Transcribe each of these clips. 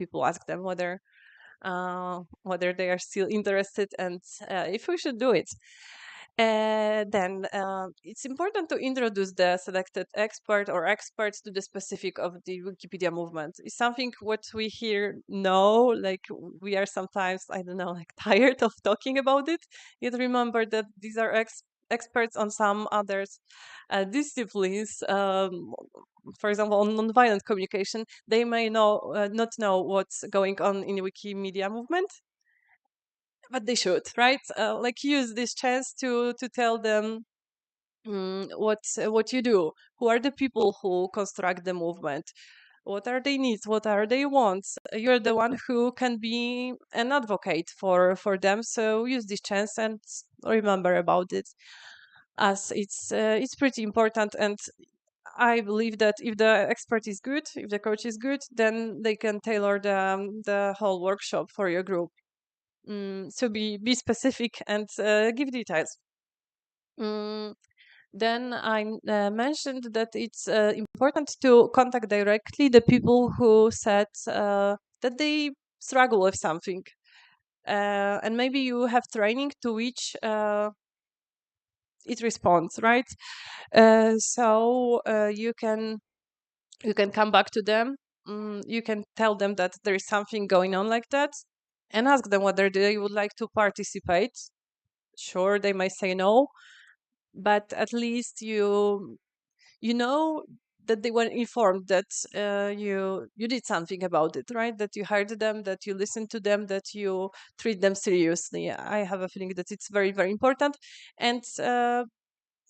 people, ask them whether they are still interested and if we should do it. Then it's important to introduce the selected expert or experts to the specific of the Wikipedia movement. It's something what we here know, like we are sometimes, I don't know, like tired of talking about it. Yet remember that these are experts on some other disciplines. For example, on nonviolent communication, they may not know what's going on in Wikimedia movement, but they should, right? Like use this chance to tell them what you do. Who are the people who construct the movement? What are their needs? What are their wants? You're the one who can be an advocate for them. So use this chance and remember about it, as it's pretty important. And I believe that if the expert is good, if the coach is good, then they can tailor the whole workshop for your group. So be specific and give details. Mm, then I mentioned that it's important to contact directly the people who said that they struggle with something, and maybe you have training to which it responds, right? So you can come back to them. You can tell them that there is something going on like that, and ask them whether they would like to participate. Sure, they may say no, but at least you know that they were informed that you did something about it, right? That you heard them, that you listened to them, that you treat them seriously. I have a feeling that it's very, very important. And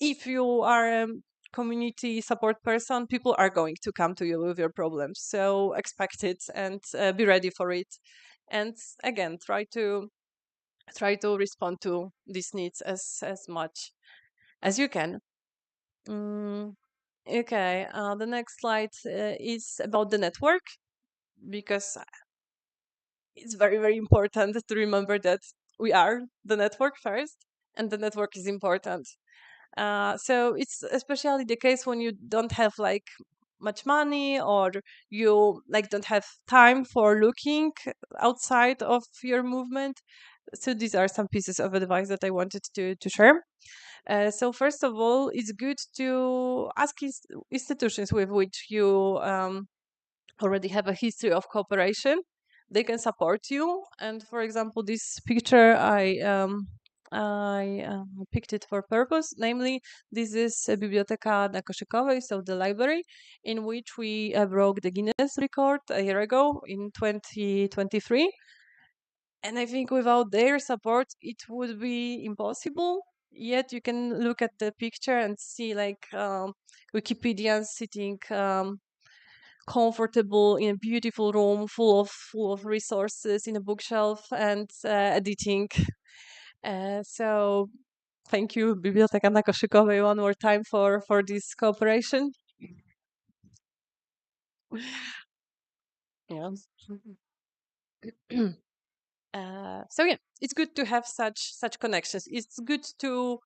if you are a community support person, people are going to come to you with your problems. So expect it and be ready for it. And again, try to respond to these needs as much as you can. Mm, okay, the next slide is about the network, because it's very, very important to remember that we are the network first, and the network is important. So it's especially the case when you don't have like much money, or you like don't have time for looking outside of your movement. So these are some pieces of advice that I wanted to share. So first of all, it's good to ask institutions with which you already have a history of cooperation. They can support you. And for example, this picture I picked it for purpose. Namely, this is Biblioteka na Koszykowej, so the library, in which we broke the Guinness record a year ago in 2023. And I think without their support, it would be impossible. Yet you can look at the picture and see like Wikipedians sitting comfortable in a beautiful room full of resources in a bookshelf and editing. So thank you, Biblioteka na Koszykowej, one more time for this cooperation. Yeah. So yeah, it's good to have such connections. It's good to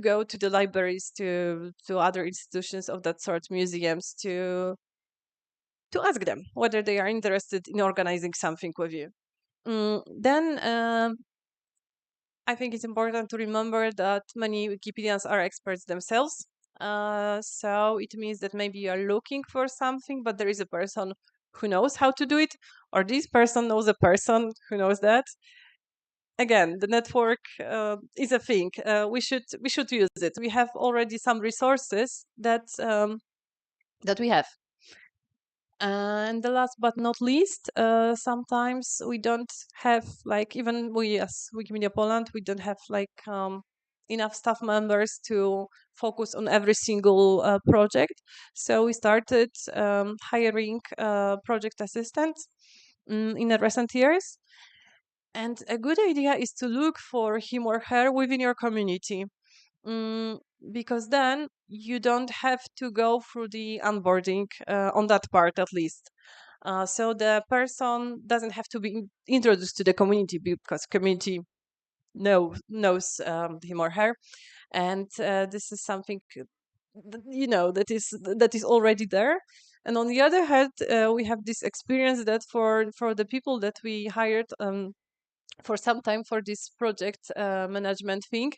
go to the libraries, to other institutions of that sort, museums, to ask them whether they are interested in organizing something with you. Then I think it's important to remember that many Wikipedians are experts themselves. So it means that maybe you are looking for something, but there is a person who knows how to do it, or this person knows a person who knows that. Again, the network is a thing. We should use it. We have already some resources that we have. And the last but not least, sometimes we don't have like, even we as Wikimedia Poland, we don't have like enough staff members to focus on every single project. So we started hiring project assistants in the recent years. And a good idea is to look for him or her within your community, mm, because then you don't have to go through the onboarding on that part, at least. So the person doesn't have to be introduced to the community, because community knows him or her, and this is something that is already there. And on the other hand, we have this experience that for the people that we hired for some time for this project management thing,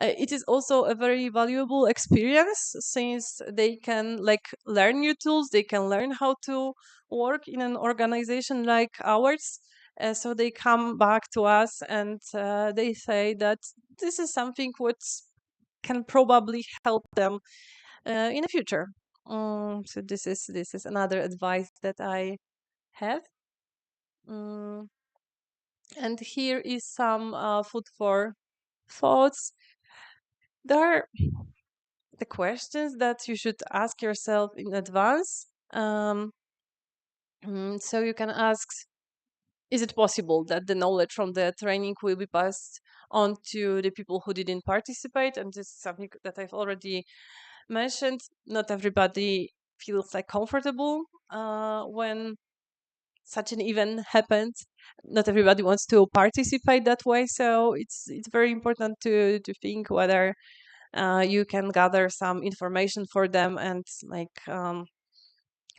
it is also a very valuable experience, since they can like learn new tools, they can learn how to work in an organization like ours. So they come back to us and they say that this is something which can probably help them in the future. So this is another advice that I have. Mm, and here is some food for thoughts. There are the questions that you should ask yourself in advance. So you can ask, is it possible that the knowledge from the training will be passed on to the people who didn't participate? And this is something that I've already mentioned. Not everybody feels like comfortable when such an event happens. Not everybody wants to participate that way. So it's very important to think whether you can gather some information for them and like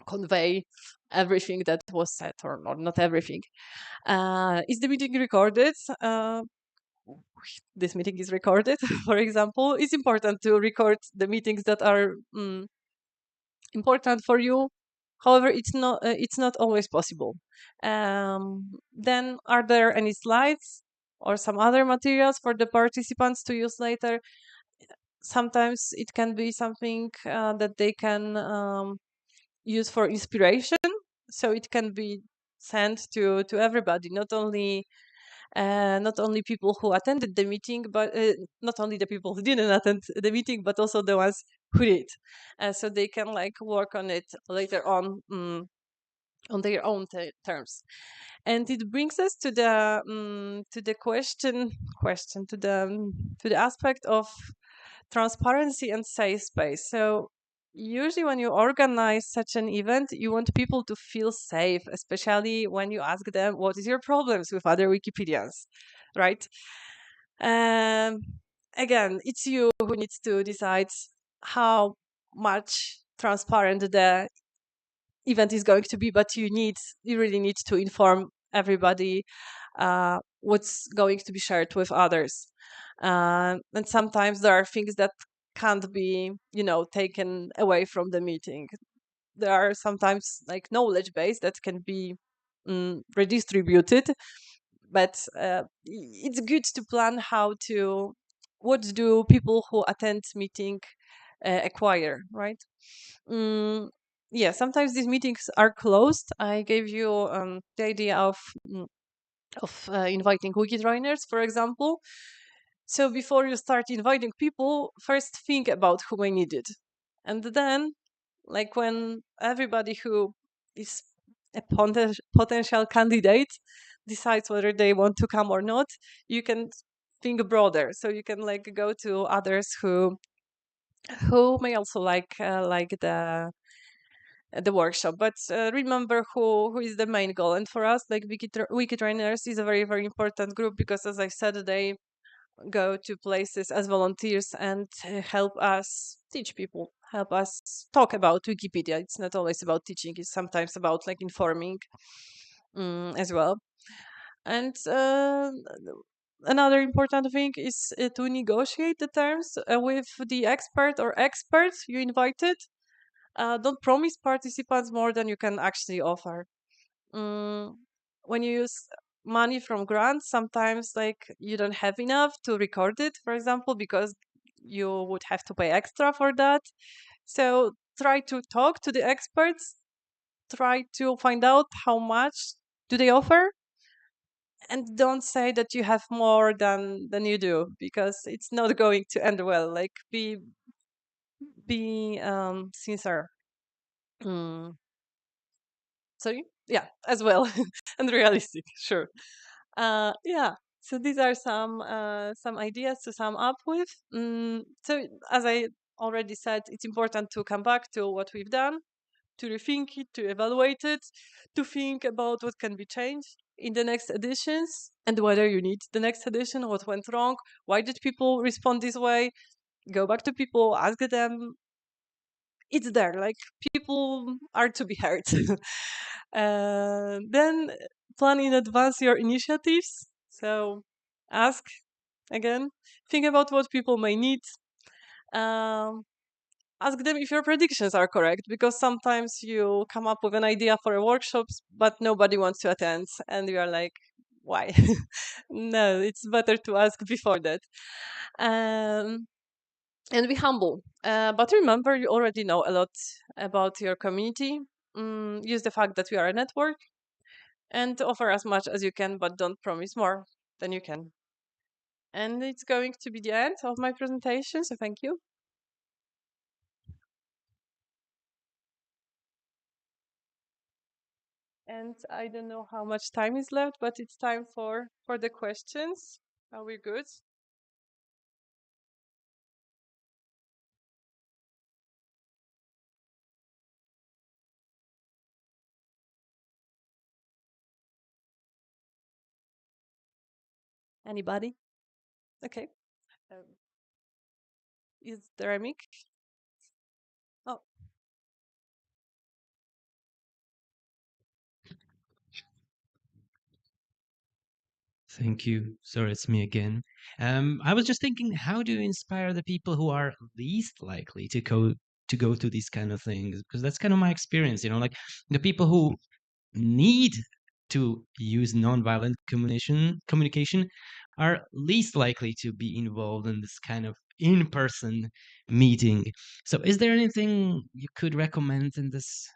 convey everything that was said, or not everything. Is the meeting recorded? This meeting is recorded, for example. It's important to record the meetings that are important for you. However, it's not always possible. Then, are there any slides or some other materials for the participants to use later? Sometimes it can be something that they can use for inspiration, so it can be sent to everybody, not only people who attended the meeting, but not only the people who didn't attend the meeting, but also the ones who did, so they can like work on it later on their own terms. And it brings us to the question to the aspect of transparency and safe space. So usually when you organize such an event, you want people to feel safe, especially when you ask them what is your problems with other Wikipedians, right? um, Again, it's you who needs to decide how much transparent the event is going to be, but you really need to inform everybody what's going to be shared with others. And sometimes there are things that can't be, taken away from the meeting. There are sometimes like knowledge base that can be redistributed, but it's good to plan what do people who attend meeting acquire, right? Mm, yeah, sometimes these meetings are closed. I gave you the idea of inviting wiki trainers, for example. So before you start inviting people, first think about who may need it, and then, like when everybody who is a potential candidate decides whether they want to come or not, you can think broader. So you can like go to others who may also like the workshop, but remember who is the main goal. And for us, like wiki trainers is a very, very important group, because as I said, they go to places as volunteers and help us teach people, help us talk about Wikipedia. It's not always about teaching, it's sometimes about like informing as well. And another important thing is to negotiate the terms with the expert or experts you invited. Don't promise participants more than you can actually offer. Mm, when you use money from grants, sometimes like you don't have enough to record it, for example, because you would have to pay extra for that. So try to talk to the experts, try to find out how much do they offer, and don't say that you have more than you do, because it's not going to end well. Like be sincere. Mm, sorry, yeah, as well. And realistic, sure. Yeah, so these are some ideas to sum up with. So as I already said, it's important to come back to what we've done, to rethink it, to evaluate it, to think about what can be changed in the next editions, and whether you need the next edition, what went wrong, why did people respond this way. Go back to people, ask them it's there. Like people are to be heard. Then plan in advance your initiatives. So ask again. Think about what people may need. Um, Ask them if your predictions are correct, because sometimes you come up with an idea for a workshop, but nobody wants to attend, and you are like, why? No, it's better to ask before that. Um, and be humble. But remember, you already know a lot about your community. Use the fact that we are a network and offer as much as you can, but don't promise more than you can. And it's going to be the end of my presentation, so thank you. And I don't know how much time is left, but it's time for the questions. Are we good? Anybody? Okay. Um, is there a mic? Oh, Thank you. Sorry, it's me again. I was just thinking, how do you inspire the people who are least likely to go to these kind of things? Because that's kind of my experience, like the people who need to use nonviolent communication are least likely to be involved in this kind of in-person meeting. So is there anything you could recommend in this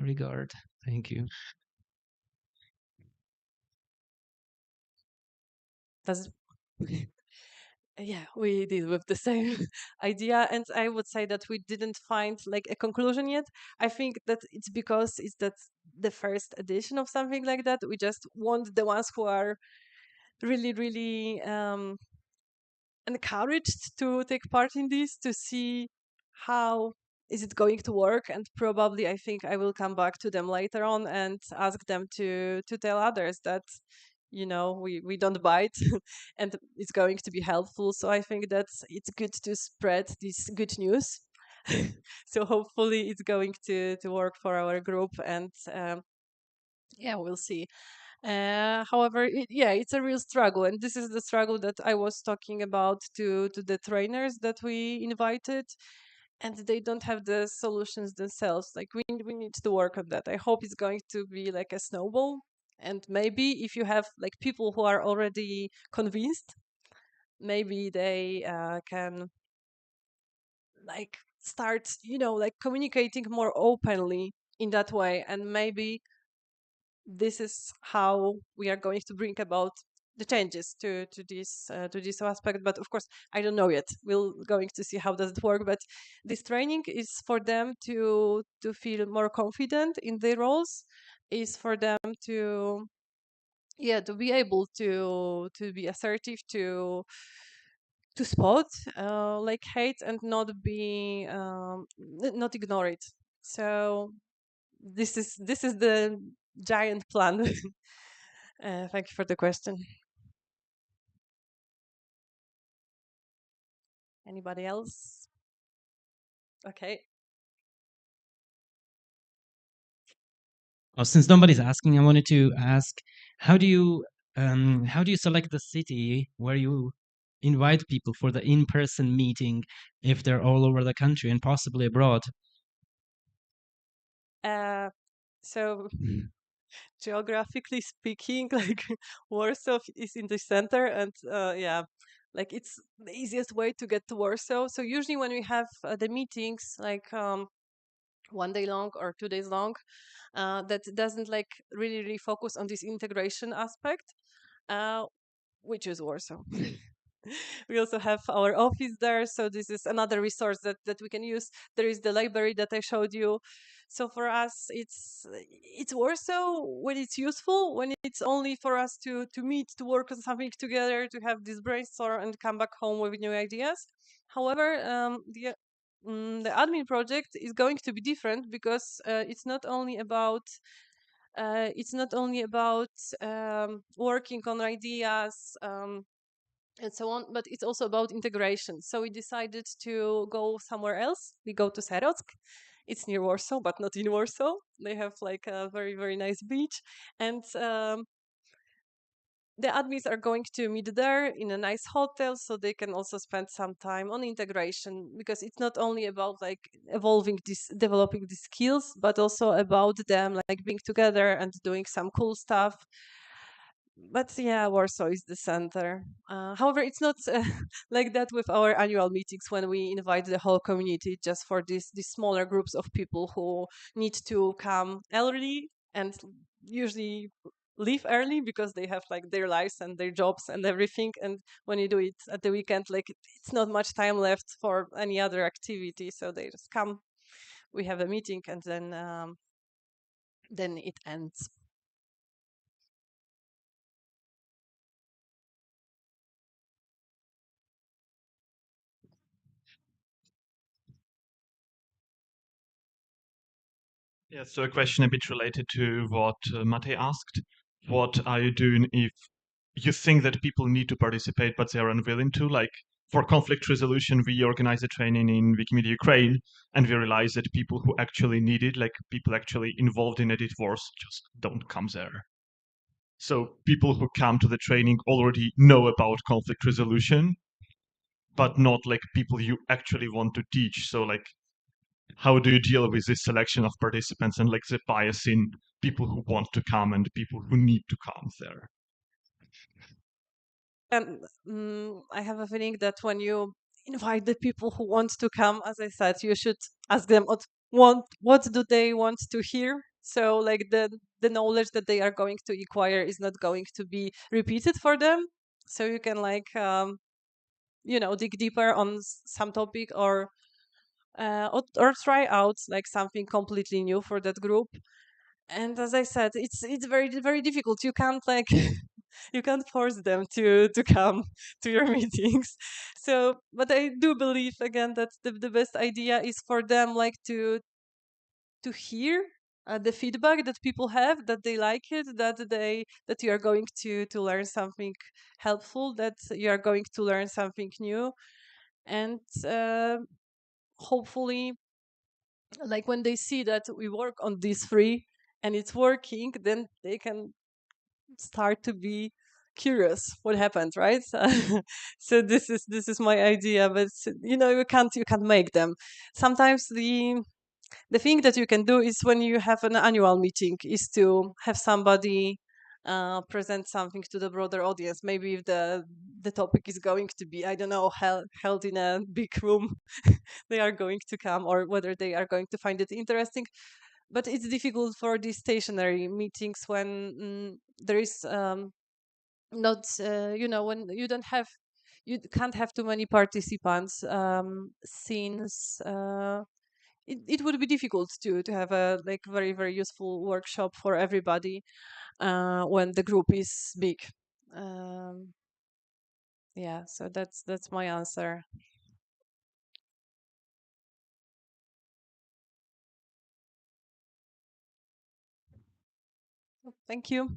regard? Thank you. does yeah, we did with the same idea, and I would say that we didn't find like a conclusion yet. I think that it's because it's that the first edition of something like that. We just want the ones who are really, really encouraged to take part in this, to see how is it going to work. And probably I think I will come back to them later on and ask them to tell others that we don't bite and it's going to be helpful. So I think that it's good to spread this good news. So hopefully it's going to work for our group, and yeah, we'll see. However, yeah, it's a real struggle, and this is the struggle that I was talking about to the trainers that we invited, and they don't have the solutions themselves. Like we need to work on that. I hope it's going to be like a snowball, and maybe if you have like people who are already convinced, maybe they can like start, like communicating more openly in that way, and maybe this is how we are going to bring about the changes to this aspect. But of course I don't know yet. We're going to see how does it work, but this training is for them to feel more confident in their roles, is for them to, yeah, to be able to be assertive, to spot like hate, and not be not ignore it. So this is the giant plan. Thank you for the question. Anybody else? Okay. Oh, since nobody's asking, I wanted to ask, how do you select the city where you invite people for the in-person meeting if they're all over the country and possibly abroad? So geographically speaking, like Warsaw is in the center, and yeah, like it's the easiest way to get to Warsaw. So usually when we have the meetings, like 1 day long or 2 days long, that doesn't like really focus on this integration aspect, uh, which is Warsaw. We also have our office there, so this is another resource that we can use. There is the library that I showed you. So for us, it's Warsaw when it's useful, when it's only for us to meet, to work on something together, to have this brainstorm and come back home with new ideas. However, the admin project is going to be different, because it's not only about working on ideas and so on, but it's also about integration. So we decided to go somewhere else. We go to Serock, It's near Warsaw, but not in Warsaw. They have like a very, very nice beach. And the admins are going to meet there in a nice hotel, so they can also spend some time on integration, because it's not only about like evolving this, developing these skills, but also about them like being together and doing some cool stuff. But yeah, Warsaw is the center. However, it's not like that with our annual meetings when we invite the whole community, just for these smaller groups of people who need to come early and usually leave early because they have like their lives and their jobs and everything. And when you do it at the weekend, like it's not much time left for any other activity, so they just come. We have a meeting, and then it ends. Yeah, so a question a bit related to what Mate asked. What are you doing if you think that people need to participate but they are unwilling to? Like for conflict resolution, we organize a training in Wikimedia Ukraine, and we realize that people who actually need it, like people actually involved in edit wars, just don't come there. So people who come to the training already know about conflict resolution, but not like people you actually want to teach. So like how do you deal with this selection of participants and like the bias in people who want to come and people who need to come there? And I have a feeling that when you invite the people who want to come, as I said, you should ask them what do they want to hear. So like the knowledge that they are going to acquire is not going to be repeated for them. So you can like dig deeper on some topic, or try out like something completely new for that group. And as I said, it's very, very difficult. You can't like you can't force them to come to your meetings. So but I do believe again that the best idea is for them like to hear the feedback that people have, that they like it, that you are going to learn something helpful, that you are going to learn something new. And hopefully, like when they see that we work on these three and it's working, then they can start to be curious what happened, right? So this is my idea, but you can't make them. Sometimes the thing that you can do is, when you have an annual meeting, is to have somebody present something to the broader audience. Maybe if the topic is going to be, I don't know, held in a big room, they are going to come, or whether they are going to find it interesting. But it's difficult for these stationary meetings when there is not when you can't have too many participants, since it would be difficult to have a like very, very useful workshop for everybody when the group is big. um, yeah, so that's my answer. Thank you.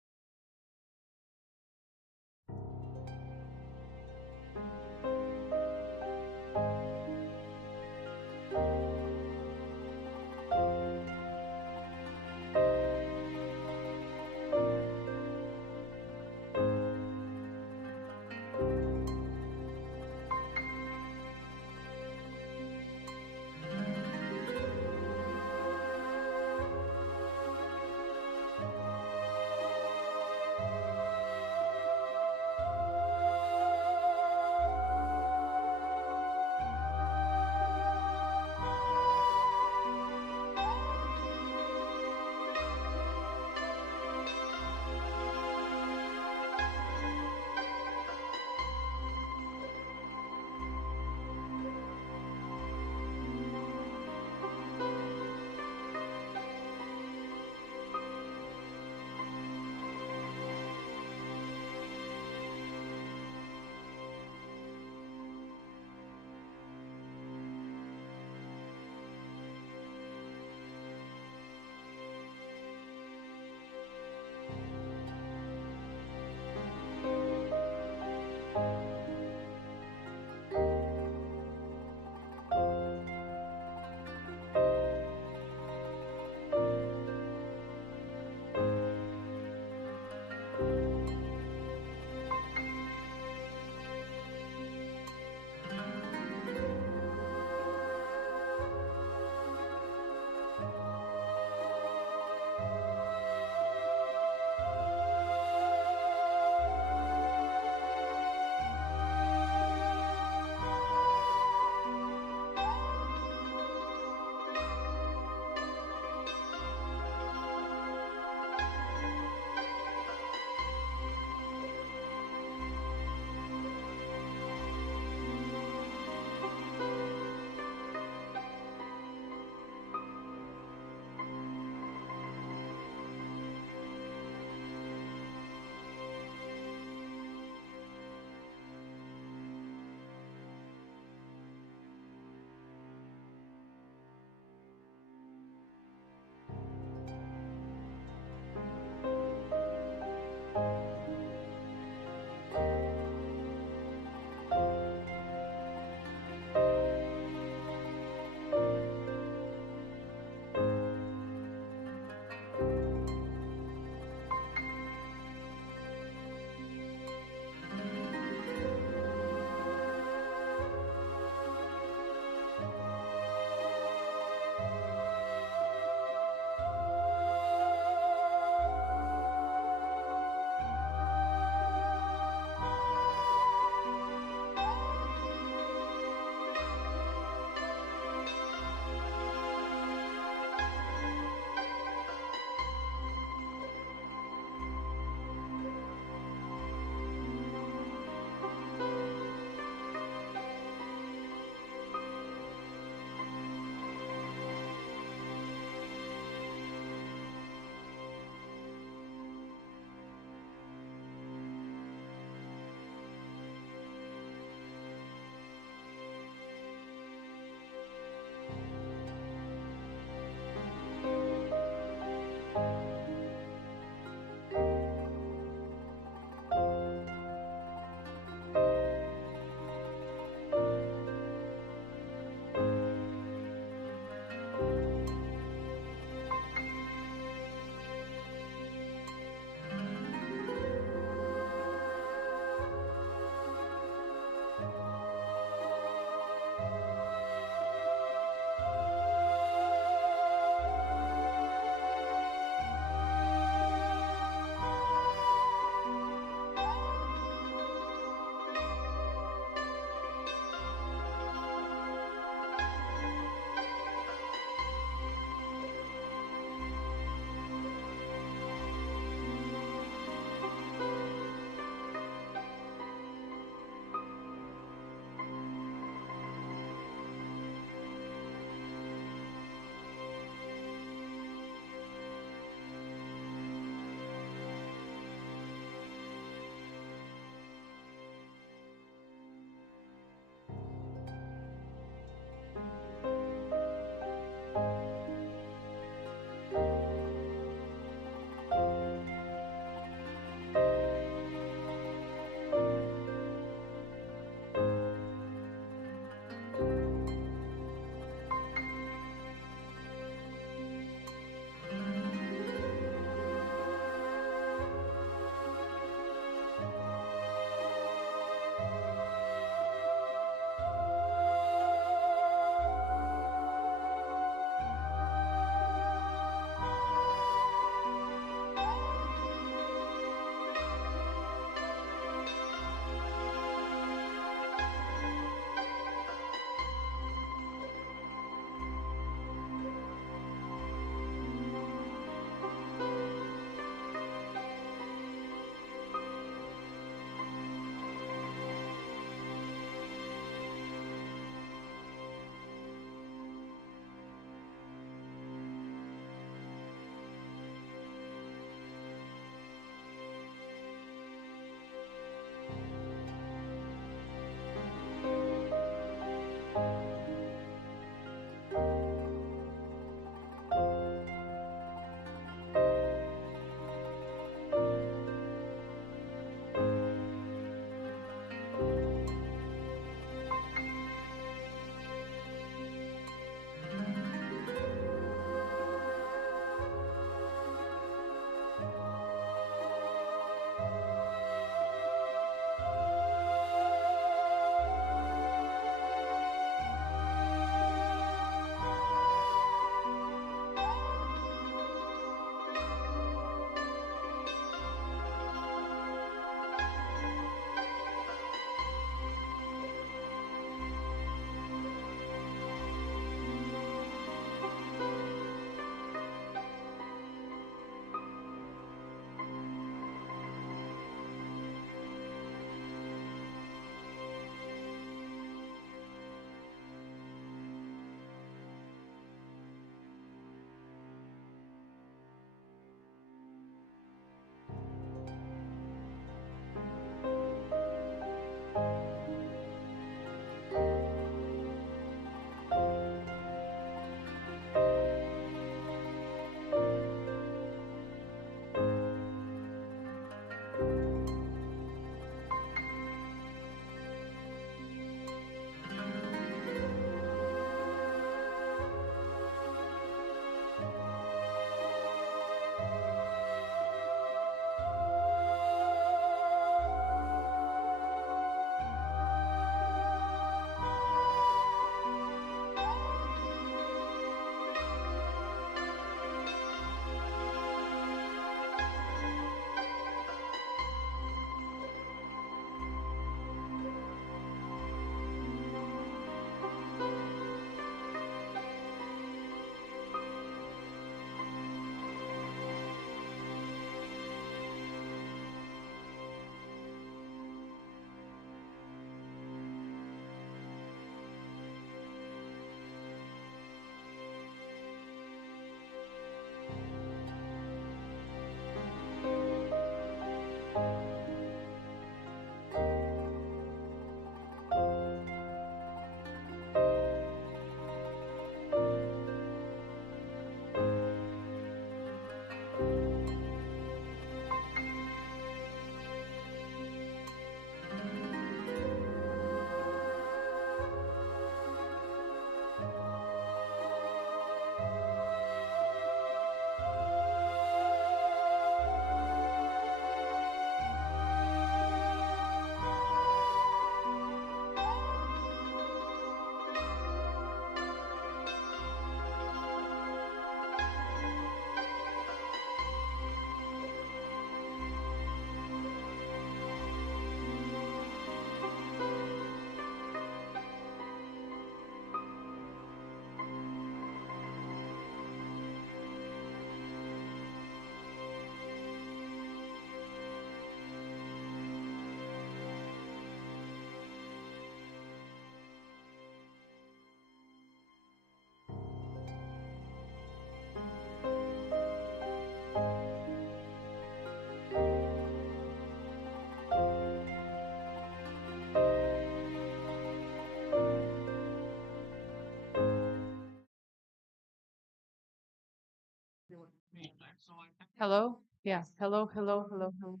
Hello? Yeah. Hello, hello, hello, hello.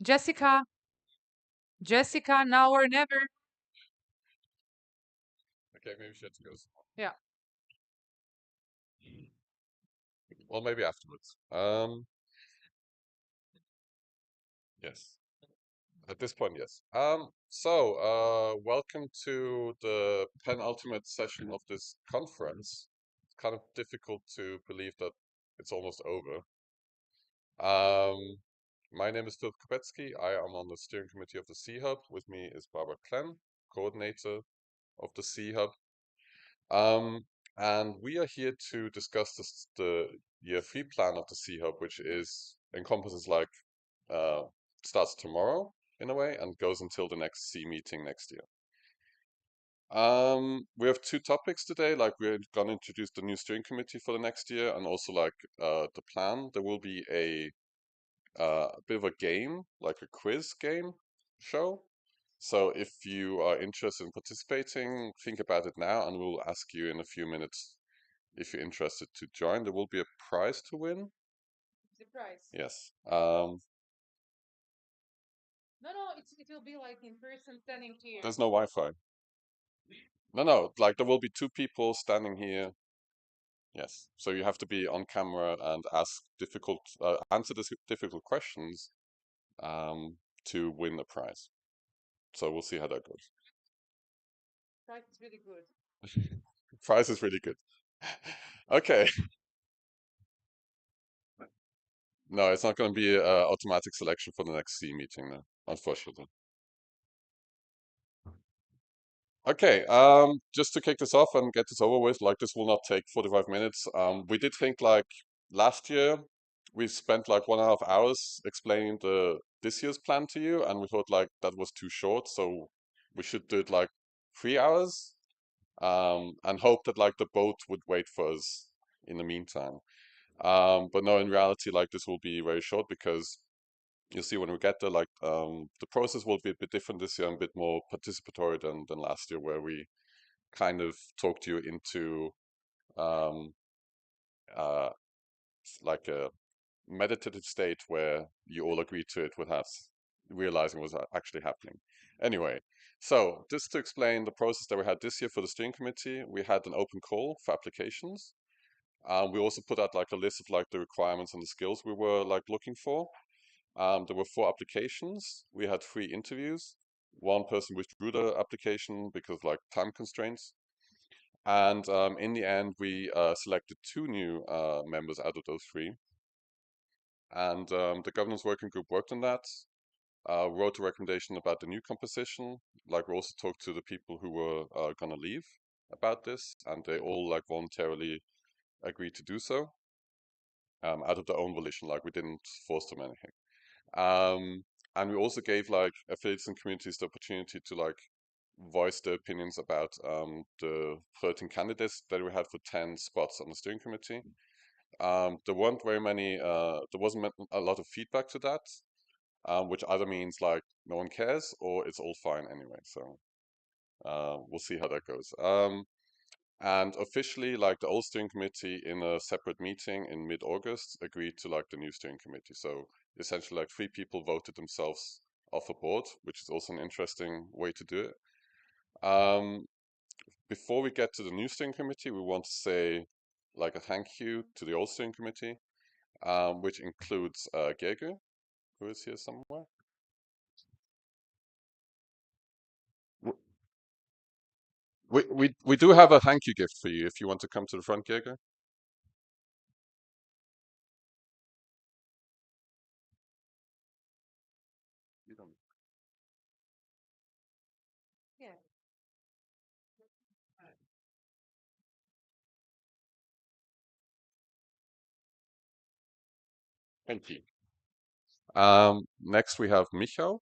Jessica, Jessica, now or never. Okay, maybe she had to go. Yeah. Well, maybe afterwards. Yes. At this point, yes. Welcome to the penultimate session of this conference. It's kind of difficult to believe that it's almost over. My name is Philip Kopetsky. I am on the steering committee of the C Hub. With me is Barbara Klenn, coordinator of the C Hub. And we are here to discuss the year 3 plan of the C Hub, which encompasses uh, starts tomorrow in a way and goes until the next C meeting next year. We have two topics today. Like we're going to introduce the new steering committee for the next year, and also the plan. There will be a bit of a game, like a quiz game show. So if you are interested in participating, think about it now, and we'll ask you in a few minutes if you're interested to join. There will be a prize to win. The price. Yes. No, it will be like in person standing here. There's no Wi-Fi. No, like there will be two people standing here. Yes. So you have to be on camera and answer the difficult questions to win the prize. So we'll see how that goes. Price is really good. Prize is really good. Okay. No, it's not going to be automatic selection for the next C meeting, no, unfortunately. Okay, just to kick this off and get this over with, like this will not take 45 minutes. We did think like last year we spent like 1.5 hours explaining this year's plan to you, and we thought like that was too short, so we should do it like 3 hours, and hope that like the boat would wait for us in the meantime. But no, in reality, like this will be very short because you'll see when we get there, like the process will be a bit different this year and a bit more participatory than last year, where we kind of talked you into um, uh, like a meditative state where you all agreed to it without realizing what was actually happening. Anyway, so just to explain the process that we had this year for the steering committee, we had an open call for applications. We also put out like a list of like the requirements and the skills we were like looking for. There were 4 applications. We had 3 interviews. One person withdrew the application because of like time constraints. And in the end, we selected 2 new members out of those 3. And the governance working group worked on that, wrote a recommendation about the new composition. Like we also talked to the people who were going to leave about this, and they all like voluntarily agreed to do so out of their own volition. Like we didn't force them anything. And we also gave like affiliates and communities the opportunity to like voice their opinions about the 13 candidates that we had for 10 spots on the steering committee. There weren't very many, there wasn't a lot of feedback to that, which either means like no one cares or it's all fine anyway. So we'll see how that goes. And officially, like the old steering committee in a separate meeting in mid-August agreed to like the new steering committee. So essentially like 3 people voted themselves off a board, which is also an interesting way to do it. Before we get to the new steering committee, we want to say like a thank you to the old steering committee, which includes Gerge, who is here somewhere. We do have a thank you gift for you if you want to come to the front, Gerge. You don't. Yeah. Thank you. Next we have Michał.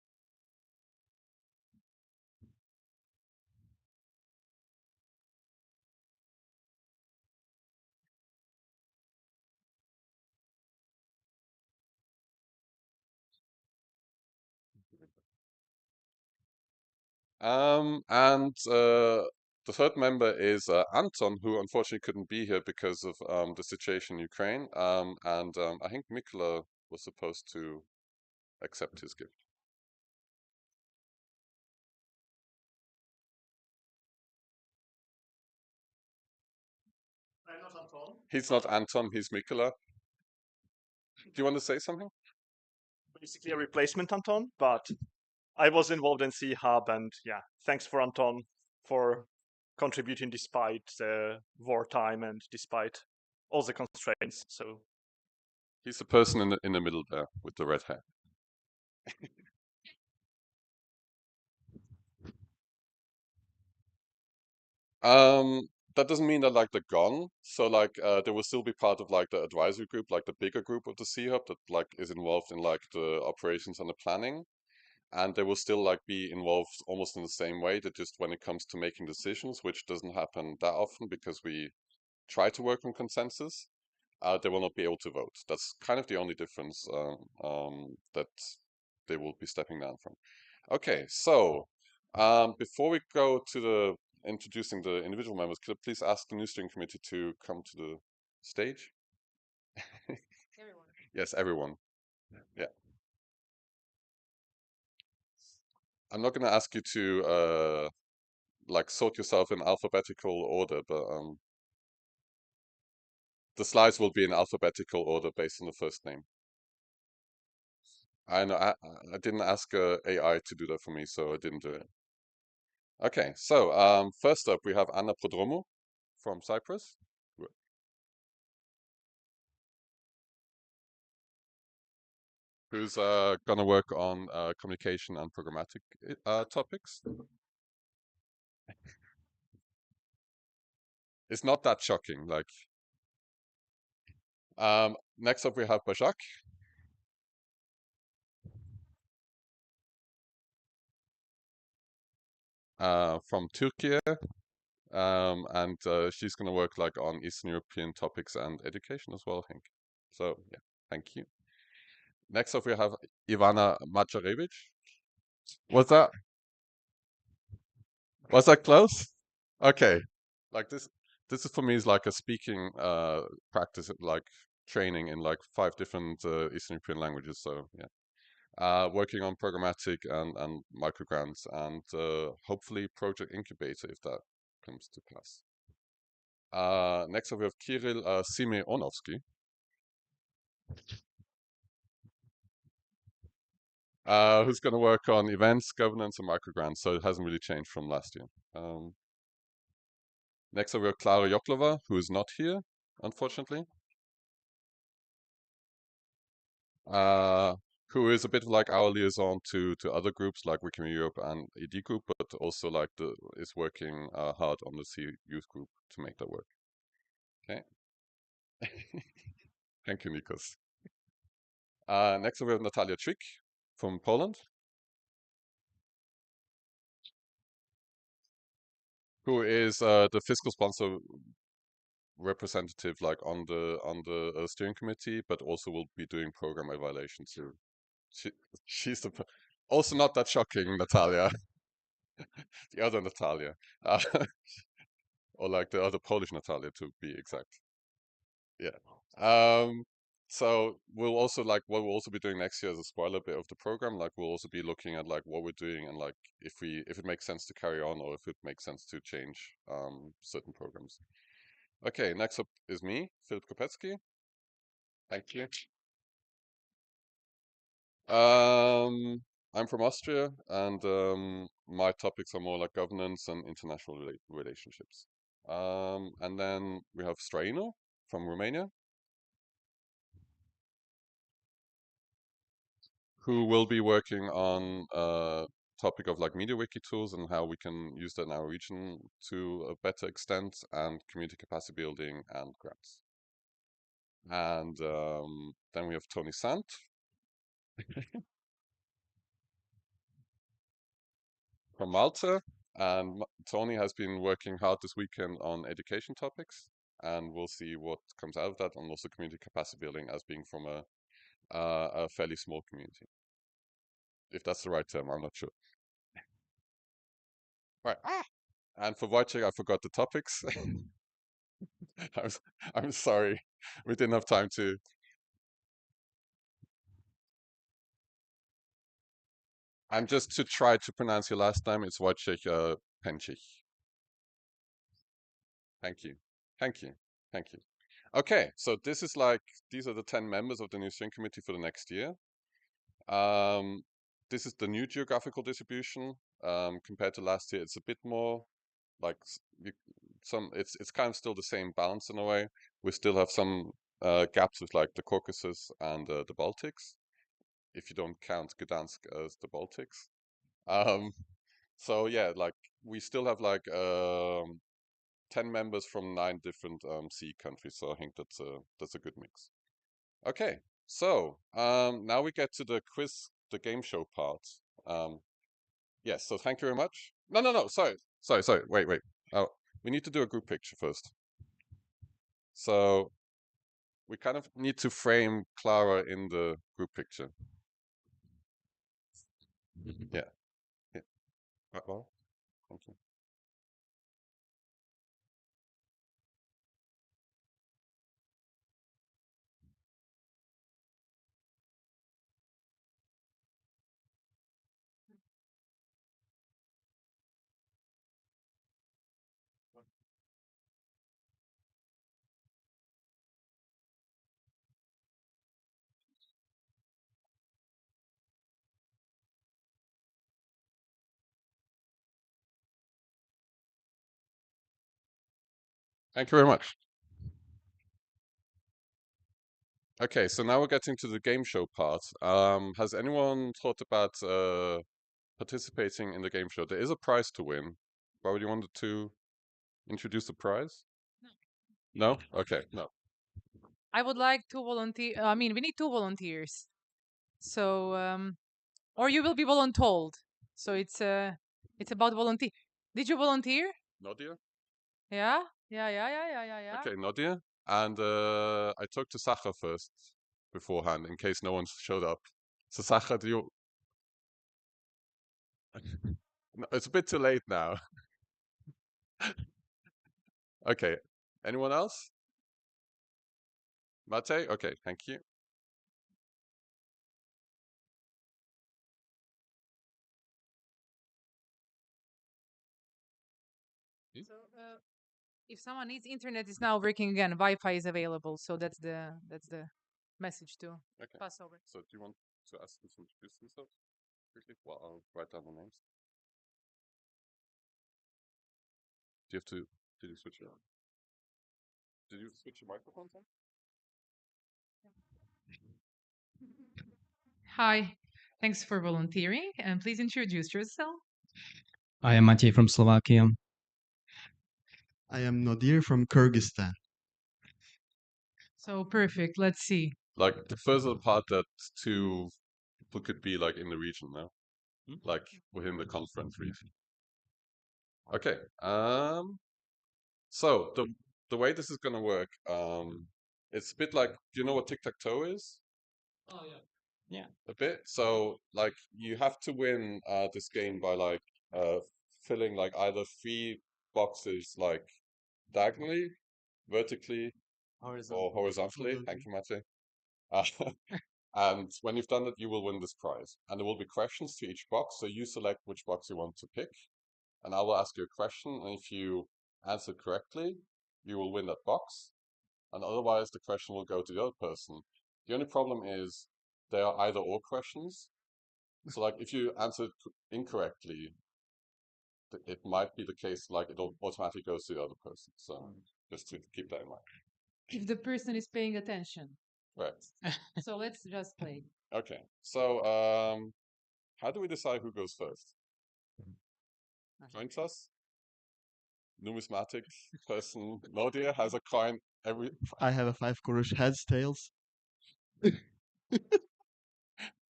And The third member is Anton, who unfortunately couldn't be here because of the situation in Ukraine. And I think Mikola was supposed to accept his gift. I'm not Anton. He's not Anton, he's Mikola. Do you want to say something? Basically a replacement Anton, but I was involved in C Hub, and yeah, thanks for Anton for contributing despite the wartime and despite all the constraints. So He's the person in the middle there with the red hair. That doesn't mean that like they're gone. So like they will still be part of like the advisory group, like the bigger group of the C Hub that like is involved in like the operations and the planning. And they will still like be involved almost in the same way, that just when it comes to making decisions, which doesn't happen that often because we try to work on consensus, they will not be able to vote. That's kind of the only difference that they will be stepping down from. Okay, so before we go to the introducing the individual members, could I please ask the new steering committee to come to the stage? Everyone. Yes, everyone. Yeah. I'm not going to ask you to like sort yourself in alphabetical order, but the slides will be in alphabetical order based on the first name. I know I didn't ask AI to do that for me, so I didn't do it. Okay, so first up we have Anna Prodromou from Cyprus, who's gonna work on communication and programmatic topics. It's not that shocking. Like, next up we have Bajak. From Turkey, and she's gonna work like on Eastern European topics and education as well, I think. So yeah, thank you. Next up we have Ivana Macarevic. Was that was that close? Okay, like this is for me is like a speaking practice, like training in like 5 different Eastern European languages. So yeah. Working on programmatic and microgrants and hopefully project incubator if that comes to pass. Next up we have Kirill Simeonovsky, who's going to work on events, governance, and microgrants. So it hasn't really changed from last year. Next up we have Klara Yoklova, who is not here, unfortunately. Who is a bit like our liaison to other groups like Wikimedia Europe and ED Group, but also like is working hard on the C Youth Group to make that work. Okay. Thank you, Nikos. Next we have Natalia Trick from Poland, who is the fiscal sponsor representative, like on the steering committee, but also will be doing program evaluations. So she's also not that shocking, Natalia, the other Natalia, or like the other Polish Natalia to be exact. Yeah. So we'll also like what we'll also be doing next year as a spoiler bit of the program. Like we'll also be looking at like what we're doing and like if it makes sense to carry on or if it makes sense to change certain programs. Okay, next up is me, Philip Kopetsky. Thank you. I'm from Austria, and my topics are more like governance and international relationships. And then we have Straino from Romania, who will be working on topic of like MediaWiki tools and how we can use that in our region to a better extent and community capacity building and grants. And then we have Tony Sant. From Malta, and Tony has been working hard this weekend on education topics, and we'll see what comes out of that, and also community capacity building as being from a fairly small community. If that's the right term, I'm not sure. Right. And for Wojciech, I forgot the topics. I'm, I'm sorry. We didn't have time to. And just to try to pronounce your last name, it's Wojciech Penchich. Thank you. Thank you. Thank you. Okay, so this is like, these are the 10 members of the new steering committee for the next year. This is the new geographical distribution. Compared to last year, it's a bit more like it's kind of still the same balance in a way. We still have some gaps with like the Caucasus and the Baltics, if you don't count Gdansk as the Baltics. So yeah, like we still have like 10 members from 9 different CEE countries. So I think that's a good mix. Okay, so now we get to the quiz, the game show part. Yes, so thank you very much. No, sorry. Wait. Oh, we need to do a group picture first. So we kind of need to frame Clara in the group picture. Yeah. Well, thank you. Thank you very much. Okay, so now we're getting to the game show part. Has anyone thought about participating in the game show? There is a prize to win. Barbara, you wanted to introduce the prize? No? Okay, no. I would like to volunteer. I mean, we need 2 volunteers. So, or you will be voluntold. So it's about volunteer. Did you volunteer? Nadia? Yeah. Yeah. Okay, Nadia. And I talked to Sacha first beforehand in case no one showed up. So Sacha, do you? No, it's a bit too late now. Okay. Anyone else? Mate? Okay, thank you. So, if someone needs internet, is now working again. Wi-Fi is available. So that's the message to Okay. pass over. So do you want to ask them to introduce themselves quickly? Well, I'll write down the names. Do you have to? Did you switch it on? Did you switch your microphones on? Hi. Thanks for volunteering, and please introduce yourself. I am Matej from Slovakia. I am Nadir from Kyrgyzstan. So perfect. Let's see. Like the further apart that 2 people could be like in the region now, like within the conference region. Okay. So the way this is gonna work, it's a bit like, do you know what tic-tac-toe is? Oh yeah. Yeah. A bit. So like you have to win this game by like filling like either 3 boxes like diagonally, vertically, or horizontally. Thank you, Mate. And when you've done that, you will win this prize. And there will be questions to each box. So you select which box you want to pick. And I will ask you a question. And if you answer correctly, you will win that box. And otherwise, the question will go to the other person. The only problem is they are either or questions. So like if you answer incorrectly, it might be the case like it automatically goes to the other person. So just to keep that in mind. If the person is paying attention. Right. So let's just play. Okay. So how do we decide who goes first? Coin toss? Numismatic person Nadia has a coin every. I have a 5 kurush. Heads, tails.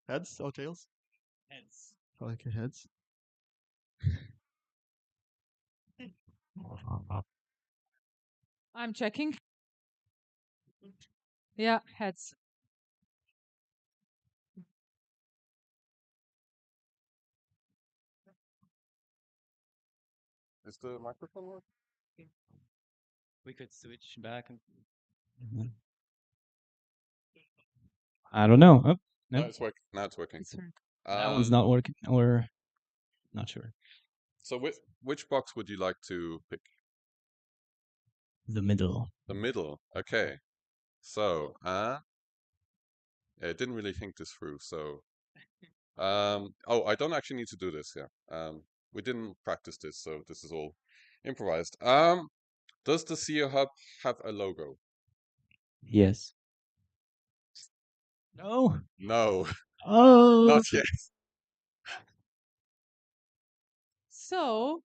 Heads or tails? Heads. Okay, heads. I'm checking. Yeah, heads. Is the microphone working? We could switch back. I don't know. Oh, No, no, it's working. Now it's working. that one's not working, or not sure. So which box would you like to pick? The middle. The middle. Okay. So, yeah, I didn't really think this through. So, oh, I don't actually need to do this. Yeah. We didn't practice this, so this is all improvised. Does the CEO Hub have a logo? Yes. No. No, Oh. not yet. So,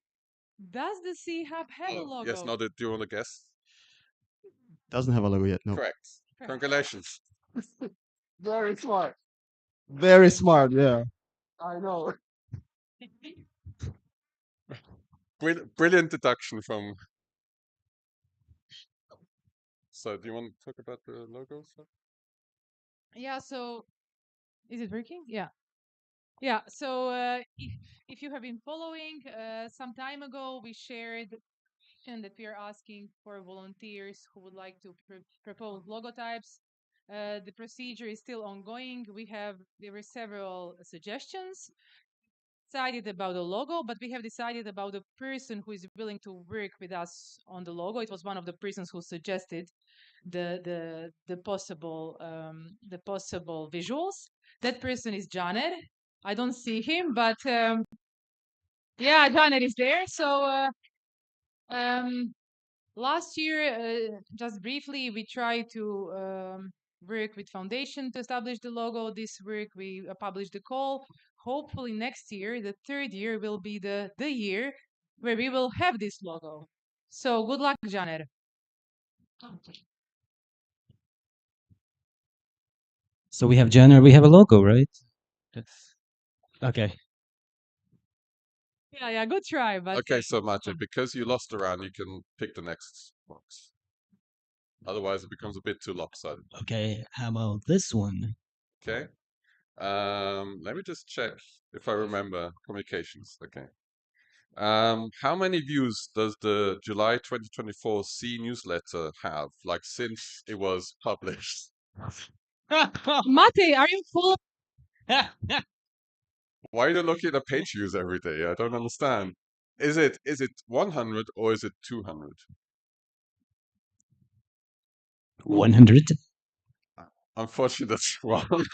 does the C Hub have a Oh, logo? yes, no, do you want to guess? Doesn't have a logo yet. No. Correct. Congratulations. Very smart. Very smart. Yeah. I know. Brilliant deduction from. So, do you want to talk about the logo stuff? Yeah, so is it working? Yeah. Yeah, so if you have been following, some time ago we shared and that we are asking for volunteers who would like to propose logotypes. The procedure is still ongoing. There were several suggestions. Decided about the logo, but we have decided about the person who is willing to work with us on the logo. It was one of the persons who suggested the possible visuals. That person is Janer. I don't see him, but yeah, Janer is there. So last year, just briefly, we tried to work with Foundation to establish the logo. This work, we published the call. Hopefully next year, the third year, will be the year where we will have this logo. So good luck, Janer. So we have genre, we have a logo, right? That's okay. Yeah, good try. But Okay, so Mate, because you lost a round, you can pick the next box. Otherwise, it becomes a bit too lopsided. Okay, how about this one? Okay. Let me just check if I remember communications. Okay. How many views does the July 2024 C newsletter have, like since it was published? Mate, are you full? Why are you looking at the page views every day? I don't understand. Is it 100 or is it 200? 100. Unfortunately, that's wrong.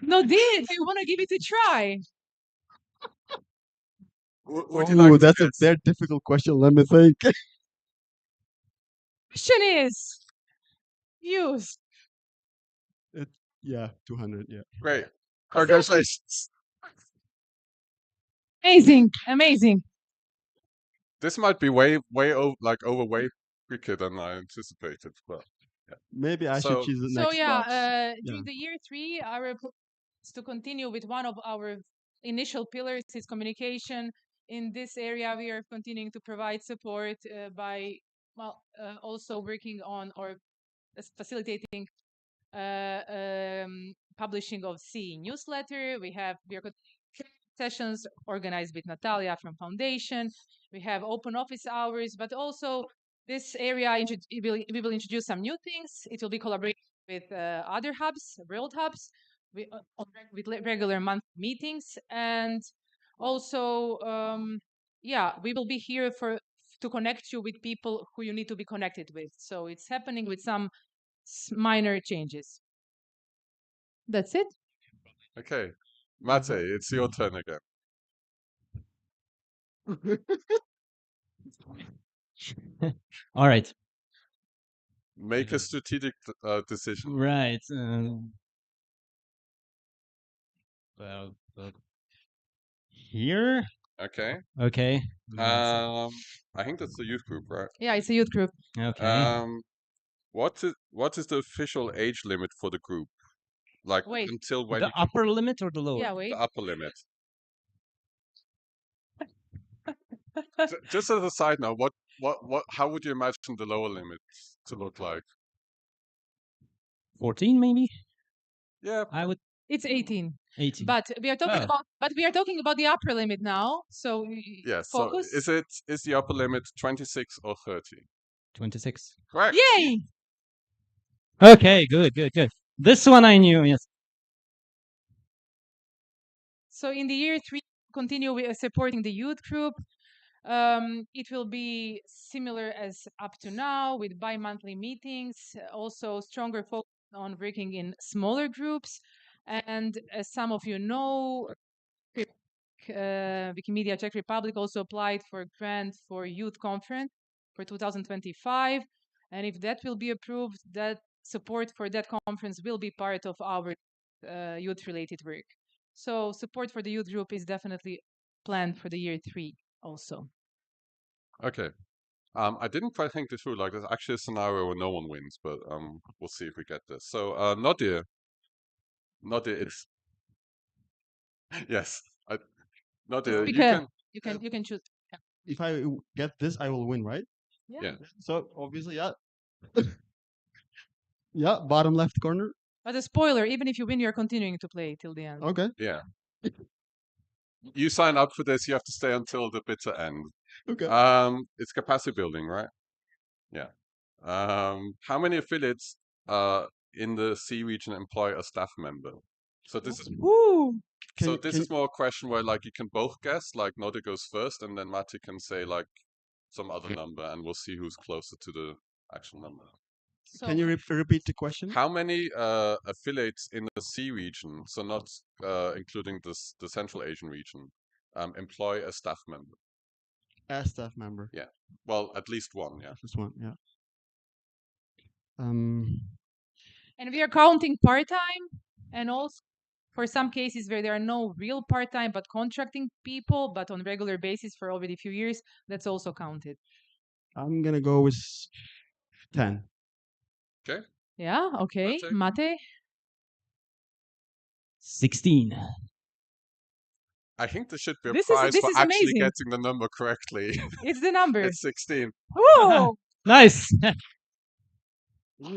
No, do you want to give it a try? Would you like to That's a guess? very difficult question. Let me think. Question is use. Yeah, 200. Yeah. Great. Congratulations. Amazing. This might be way way quicker than I anticipated, but Maybe I should So- choose the So next yeah, box. during the year 3, our is to continue with one of our initial pillars is communication. In this area, we are continuing to provide support by also working on or facilitating publishing of CE newsletter. We are sessions organized with Natalia from Foundation. We have open office hours, but also this area we will introduce some new things. It will be collaborating with other hubs, world hubs, with regular month meetings, and also we will be here to connect you with people who you need to be connected with. So it's happening with some minor changes. That's it. okay. Mate, it's your turn again. All right. Make a strategic decision. Right. Well, here. Okay. Okay. I think that's the youth group, right? Yeah, it's a youth group. Okay. What is the official age limit for the group? Like Wait. until when The you can, upper limit or the lower? Yeah, wait. the upper limit? Just as a side note, how would you imagine the lower limit to look like? 14, maybe. Yeah, I would. It's 18. 18. But we are talking Oh. about the upper limit now. So Yeah. So focus. is the upper limit 26 or 30? 26. Correct. Yay! Okay, good. This one I knew, yes. So in the year 3, continue with supporting the youth group. It will be similar as up to now with bi-monthly meetings, also stronger focus on working in smaller groups. And as some of you know, Wikimedia Czech Republic also applied for a grant for youth conference for 2025. And if that will be approved, that support for that conference will be part of our youth-related work. So support for the youth group is definitely planned for the year 3 also. Okay. I didn't quite think this through. Like, there's actually a scenario where no one wins, but we'll see if we get this. So, Nadia, it's yes. Nadia, you Speaker, can. you can choose. If I get this, I will win, right? Yeah. So obviously, yeah. Yeah, bottom left corner. But a spoiler, even if you win, you're continuing to play till the end. Okay. Yeah. You sign up for this, you have to stay until the bitter end. Okay. It's capacity building, right? Yeah. How many affiliates in the C region employ a staff member? So this is Woo! is more a question where like you can both guess, like Node goes first, and then Matti can say like some other number, and we'll see who's closer to the actual number. So Can you repeat the question? How many affiliates in the C region, so not including the Central Asian region, employ a staff member? A staff member. Yeah. Well, at least one, yeah. This one, yeah. and we are counting part-time, and also for some cases where there are no real part-time but contracting people, but on regular basis for already a few years, that's also counted. I'm gonna go with 10. Okay. Yeah. Okay. Mate. 16. I think there should be a This is- prize this for is actually amazing. getting the number correctly. It's the number. It's 16. Woo! Nice.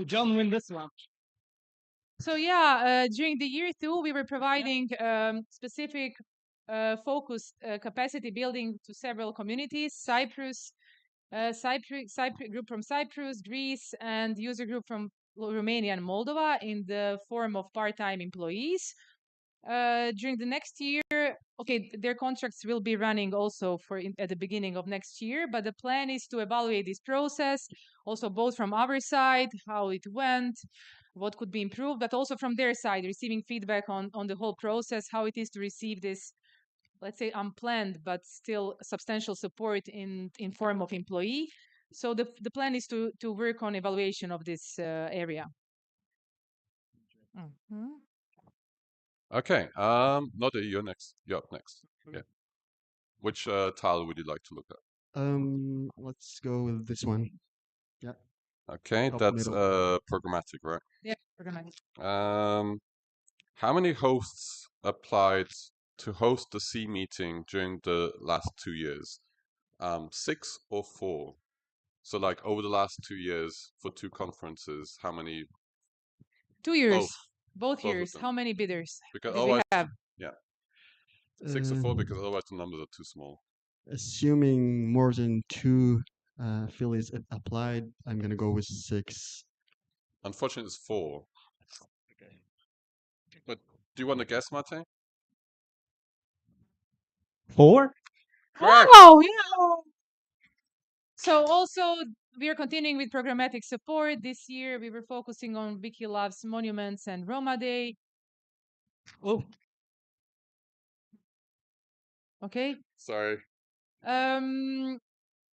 John win this one. So yeah, during the year 2, we were providing specific focused capacity building to several communities: Cyprus group from Cyprus, Greece, and user group from Romania and Moldova in the form of part-time employees. During the next year, okay, their contracts will be running also at the beginning of next year, but the plan is to evaluate this process, also both from our side, how it went, what could be improved, but also from their side, receiving feedback on the whole process, how it is to receive this, let's say, unplanned but still substantial support in form of employee. So the plan is to work on evaluation of this area. Mhm. Okay. Node, you're next. You're up next. Yeah. Which tile would you like to look at? Let's go with this one. Yeah. Okay, Top that's middle. programmatic, right? Yeah, organized. How many hosts applied to host the C meeting during the last 2 years? 6 or 4? So like over the last 2 years for 2 conferences, how many? 2 years. Both Both of years. them. How many bidders Because did we otherwise, have? yeah, 6 or 4 because otherwise the numbers are too small. Assuming more than 2 affiliates applied, I'm gonna go with 6. Unfortunately, it's 4. But do you want to guess, Mate? 4? Correct. Oh, yeah. So also we are continuing with programmatic support. This year we were focusing on Wiki Loves Monuments and Roma Day. Oh. Okay. Sorry.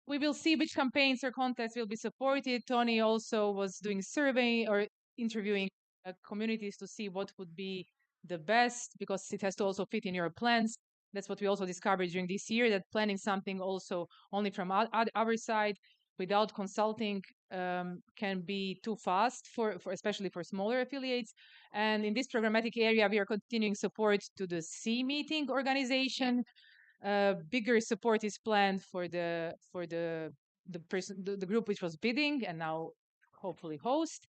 We will see which campaigns or contests will be supported. Tony also was doing survey or interviewing communities to see what would be the best, because it has to also fit in your plans. That's what we also discovered during this year, that planning something also only from our side without consulting can be too fast for especially for smaller affiliates. And in this programmatic area, we are continuing support to the C meeting organization. Bigger support is planned for the group which was bidding and now hopefully host.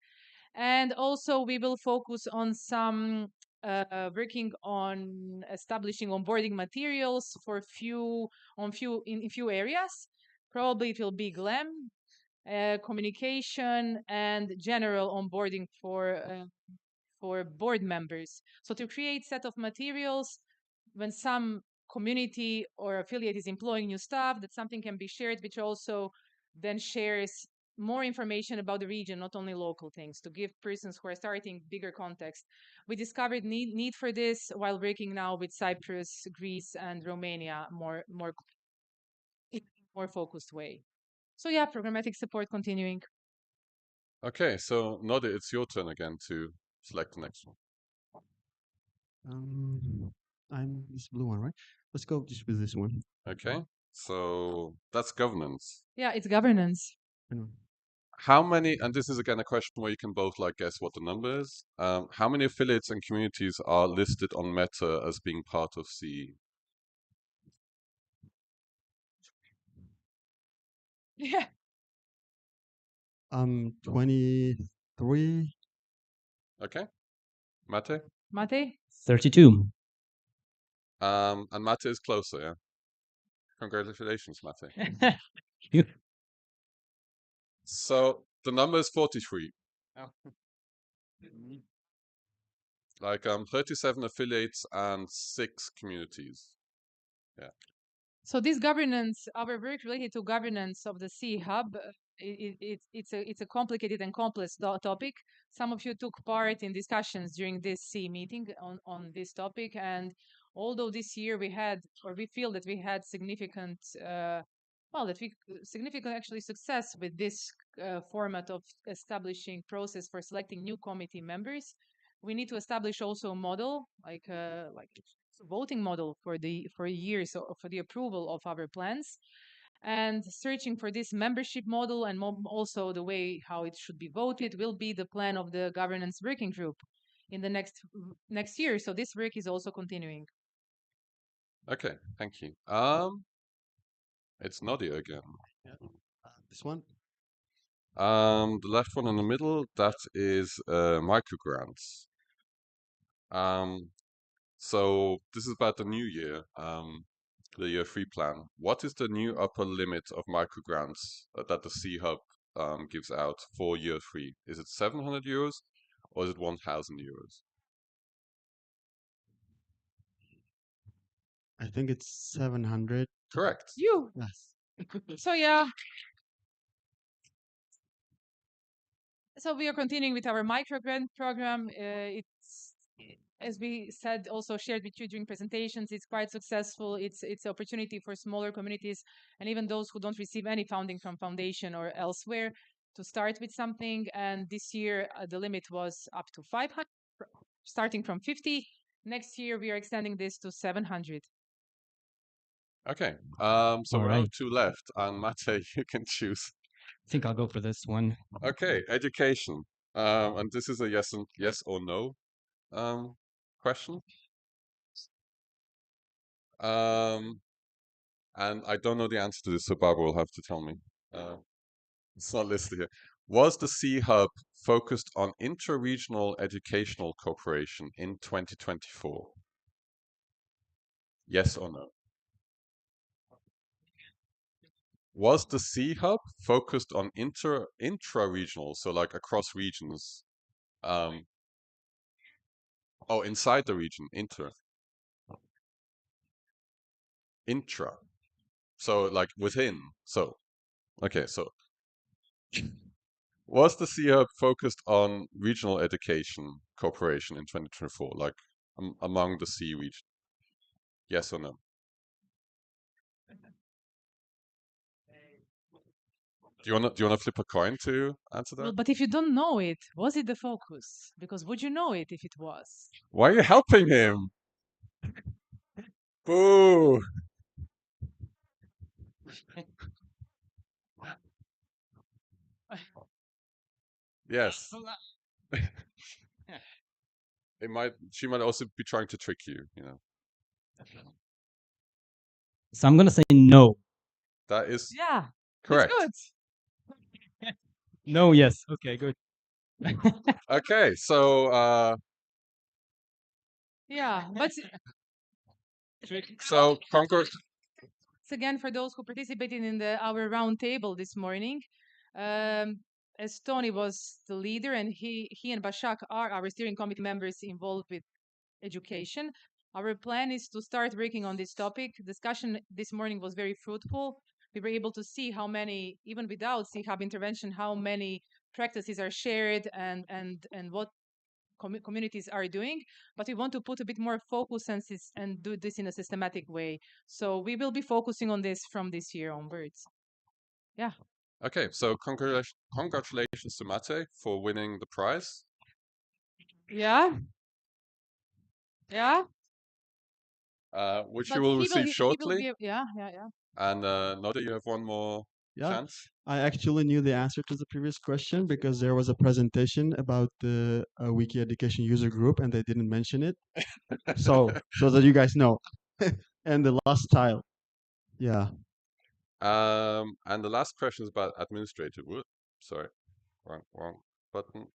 And also we will focus on some working on establishing onboarding materials for in few areas. Probably it will be GLEM, communication, and general onboarding for board members. So to create set of materials when some community or affiliate is employing new staff, that something can be shared, which also then shares more information about the region, not only local things, to give persons who are starting bigger context. We discovered need for this while working now with Cyprus, Greece, and Romania in a more focused way. So yeah, programmatic support continuing. Okay, so Nodi, it's your turn again to select the next one. I'm this blue one, right? Let's go just with this one. Okay, so that's governance. Yeah, it's governance. Anyway. How many, and this is again a question where you can both like guess what the number is. How many affiliates and communities are listed on Meta as being part of CE? Yeah. 23. Okay, Mate? Mate? 32. And Mate is closer, yeah? Congratulations, Mate. You- So the number is 43. Like 37 affiliates and 6 communities. Yeah. So this governance, our work related to governance of the CE Hub, it's a complicated and complex topic. Some of you took part in discussions during this CE meeting on this topic, and although this year we feel that we had significant, significant actually success with this format of establishing process for selecting new committee members, we need to establish also a model like voting model for years for the approval of our plans, and searching for this membership model and also the way how it should be voted will be the plan of the governance working group in the next year. So this work is also continuing. Okay, thank you. It's Nadia again. This one. The left one in the middle, that is microgrants. So this is about the new year, the year 3 plan. What is the new upper limit of microgrants that the C Hub gives out for year 3? Is it 700 euros or is it 1,000 euros? I think it's 700. Correct. You. Yes. So yeah. So we are continuing with our microgrant program. It's, as we said, also shared with you during presentations, it's quite successful. It's an opportunity for smaller communities and even those who don't receive any funding from foundation or elsewhere to start with something. And this year, the limit was up to 500, starting from 50. Next year, we are extending this to 700. Okay. So we have Alright. 2 left, and Mate, you can choose. I think I'll go for this one. Okay, education. And this is a yes or no question. And I don't know the answer to this, so Barbara will have to tell me. It's not listed here. Was the C Hub focused on inter-regional educational cooperation in 2024? Yes or no? Was the C Hub focused on intra-regional, so like across regions? Inside the region, intra. So like within. So, okay, so was the C Hub focused on regional education cooperation in 2024, like among the C region? Yes or no? Do you wanna flip a coin to answer Well, that? but if you don't know it, was it the focus? Because would you know it if it was? Why are you helping him? Boo! Yes. She might also be trying to trick you, you know. So I'm gonna say no. That is Yeah, correct. that's good. No, yes. Okay, good. Okay, so Yeah, but So Concord, again, for those who participated in our round table this morning, um, as Tony was the leader and he and Bashak are our steering committee members involved with education. Our plan is to start working on this topic. Discussion this morning was very fruitful. We were able to see how many, even without C-Hub intervention, how many practices are shared and what communities are doing. But we want to put a bit more focus and do this in a systematic way. So we will be focusing on this from this year onwards. Yeah. okay, so congratulations to Mate for winning the prize. Yeah. Yeah. Which But you will he receive will shortly. be, yeah, yeah, yeah. And Node, you have one more Yeah, chance. I actually knew the answer to the previous question because there was a presentation about the Wiki Education user group and they didn't mention it. So that you guys know. And the last tile. Yeah. And the last question is about administrative. Whoop, sorry, wrong button.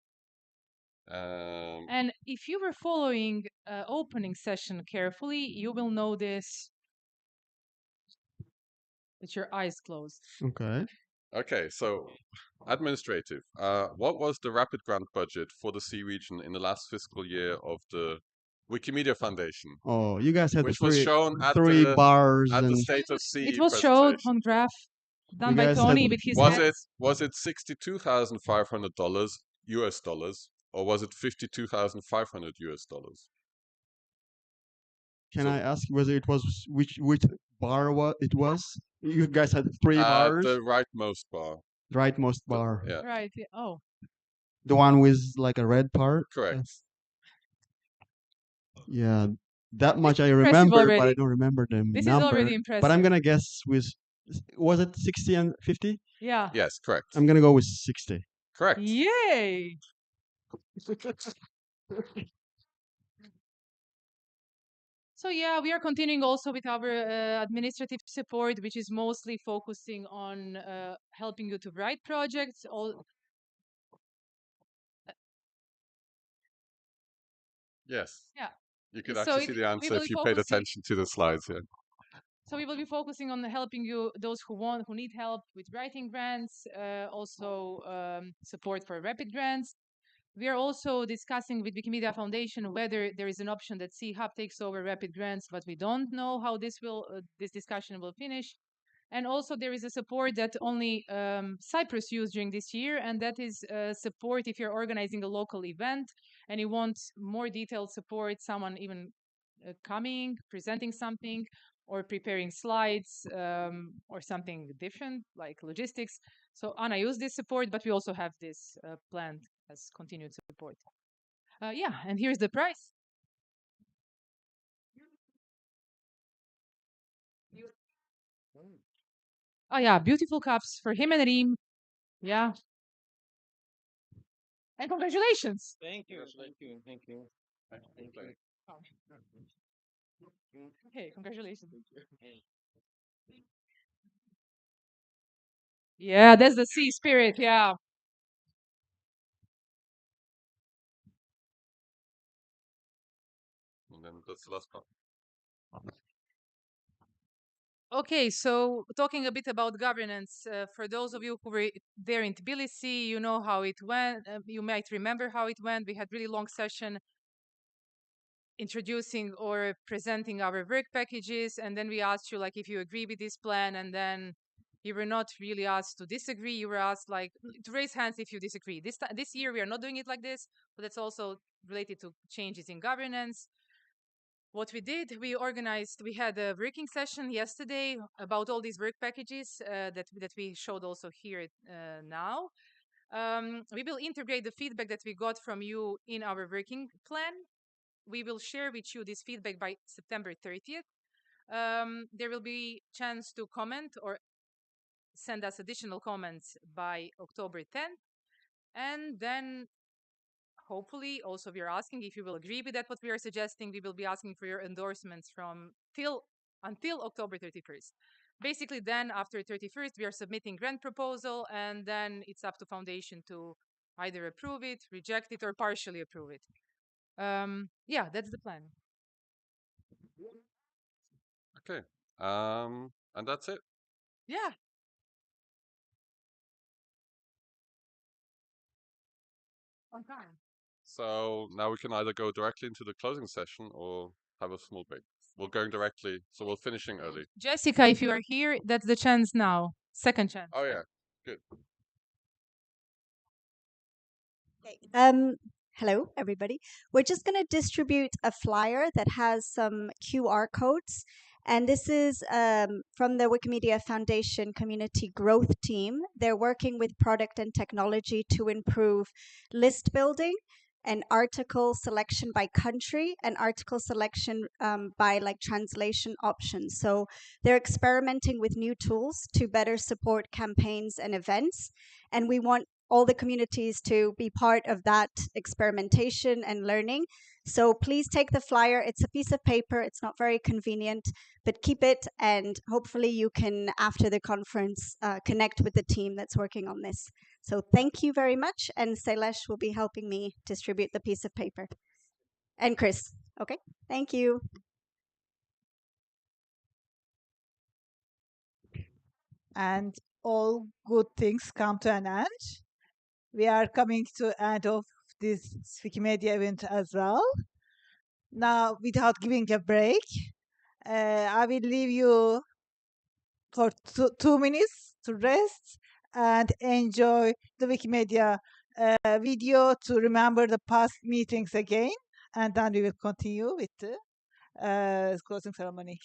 And if you were following opening session carefully, you will notice with your eyes closed. Okay. Okay, so administrative. What was the rapid grant budget for the C region in the last fiscal year of the Wikimedia Foundation, Oh, you guys had which was shown at three the bars at the and State of It CE was showed presentation? on graph done You by guys Tony had- with his Was hands. it $62,500 US dollars, or was it $52,500 US dollars? Can So- I ask whether it was which bar it was? You guys had three bars. The rightmost bar. Rightmost bar. Yeah, Right. Yeah. Oh. The one with like a red part. correct. Yeah, that much I impressive remember, but I already. don't remember the This number. is already impressive. But I'm gonna guess with, was it 60 and 50? Yeah. Yes, correct. I'm gonna go with 60. Correct. Yay. So yeah, we are continuing also with our administrative support, which is mostly focusing on helping you to write projects. Yes. Yeah. You could So actually see the we answer will if be you paid focusing- attention to the slides here. So we will be focusing on helping you, those who need help with writing grants, also support for rapid grants. We are also discussing with Wikimedia Foundation whether there is an option that C-Hub takes over rapid grants, but we don't know how this discussion will finish. And also there is a support that only Cyprus used during this year, and that is support if you're organizing a local event and you want more detailed support, someone even coming, presenting something, or preparing slides, or something different like logistics. So Anna used this support, but we also have this planned as continued support. Yeah, and here's the price. Oh yeah, beautiful cups for him and Reem. Yeah. And congratulations. Thank you. Thank you. Thank you. Okay, congratulations. Yeah, that's the sea spirit. Yeah. And then that's the last part. Okay, so talking a bit about governance, for those of you who were there in Tbilisi, you know how it went. You might remember how it went. We had really long session introducing or presenting our work packages, and then we asked you like if you agree with this plan, and then you were not really asked to disagree. You were asked like to raise hands if you disagree. This year we are not doing it like this, but it's also related to changes in governance. What we did, we had a working session yesterday about all these work packages that we showed also here now. We will integrate the feedback that we got from you in our working plan. We will share with you this feedback by September 30th. There will be chance to comment or send us additional comments by October 10th. And then hopefully also we are asking if you will agree with that what we are suggesting. We will be asking for your endorsements until October 31st. Basically then after 31st we are submitting grant proposal, and then it's up to foundation to either approve it, reject it, or partially approve it. Yeah, that's the plan. Okay. And that's it. Yeah. Okay. So now we can either go directly into the closing session or have a small break. We're going directly, so we're finishing early. Jessica, if you are here, that's the chance now. Second chance. Oh yeah, good. Okay. Hello, everybody. We're just going to distribute a flyer that has some QR codes. And this is from the Wikimedia Foundation Community Growth Team. They're working with product and technology to improve list building and article selection by country and article selection by like translation options. So they're experimenting with new tools to better support campaigns and events. And we want all the communities to be part of that experimentation and learning. So please take the flyer. It's a piece of paper. It's not very convenient, but keep it. And hopefully you can, after the conference, connect with the team that's working on this. So thank you very much. And Sailesh will be helping me distribute the piece of paper. And Chris. Okay. Thank you. And all good things come to an end. We are coming to end of this Wikimedia event as well. Now, without giving a break, I will leave you for 2 minutes to rest and enjoy the Wikimedia video to remember the past meetings again. And then we will continue with the closing ceremony.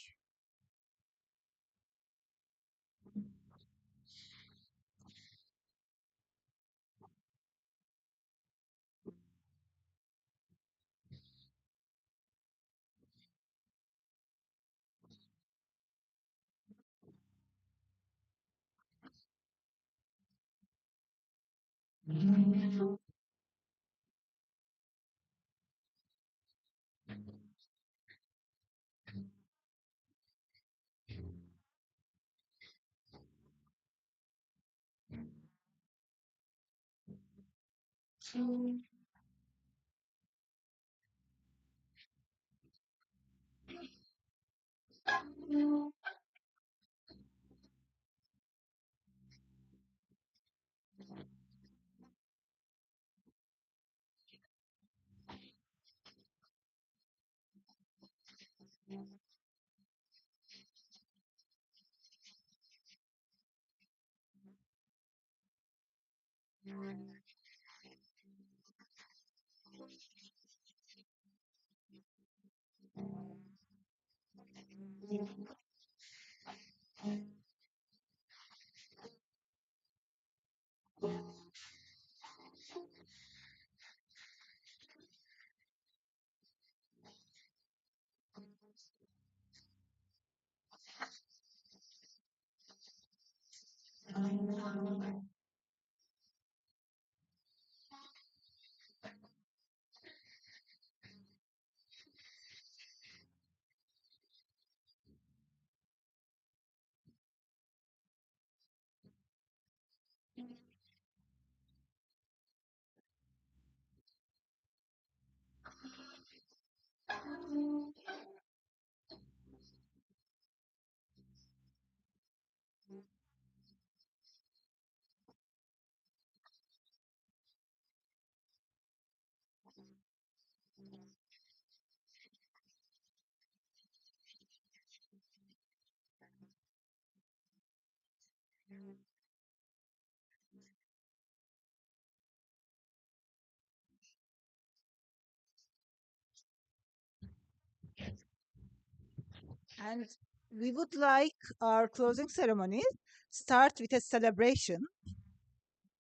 And we would like our closing ceremony start with a celebration.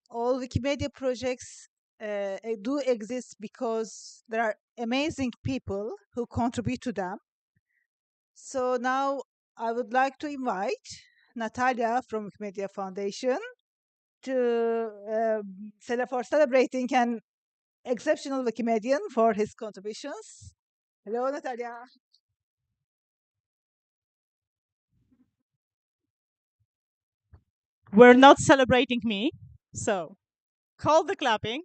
All Wikimedia projects do exist because there are amazing people who contribute to them. So now I would like to invite Natalia from Wikimedia Foundation to for celebrating an exceptional Wikimedian for his contributions. Hello, Natalia. We're not celebrating me, so call the clapping.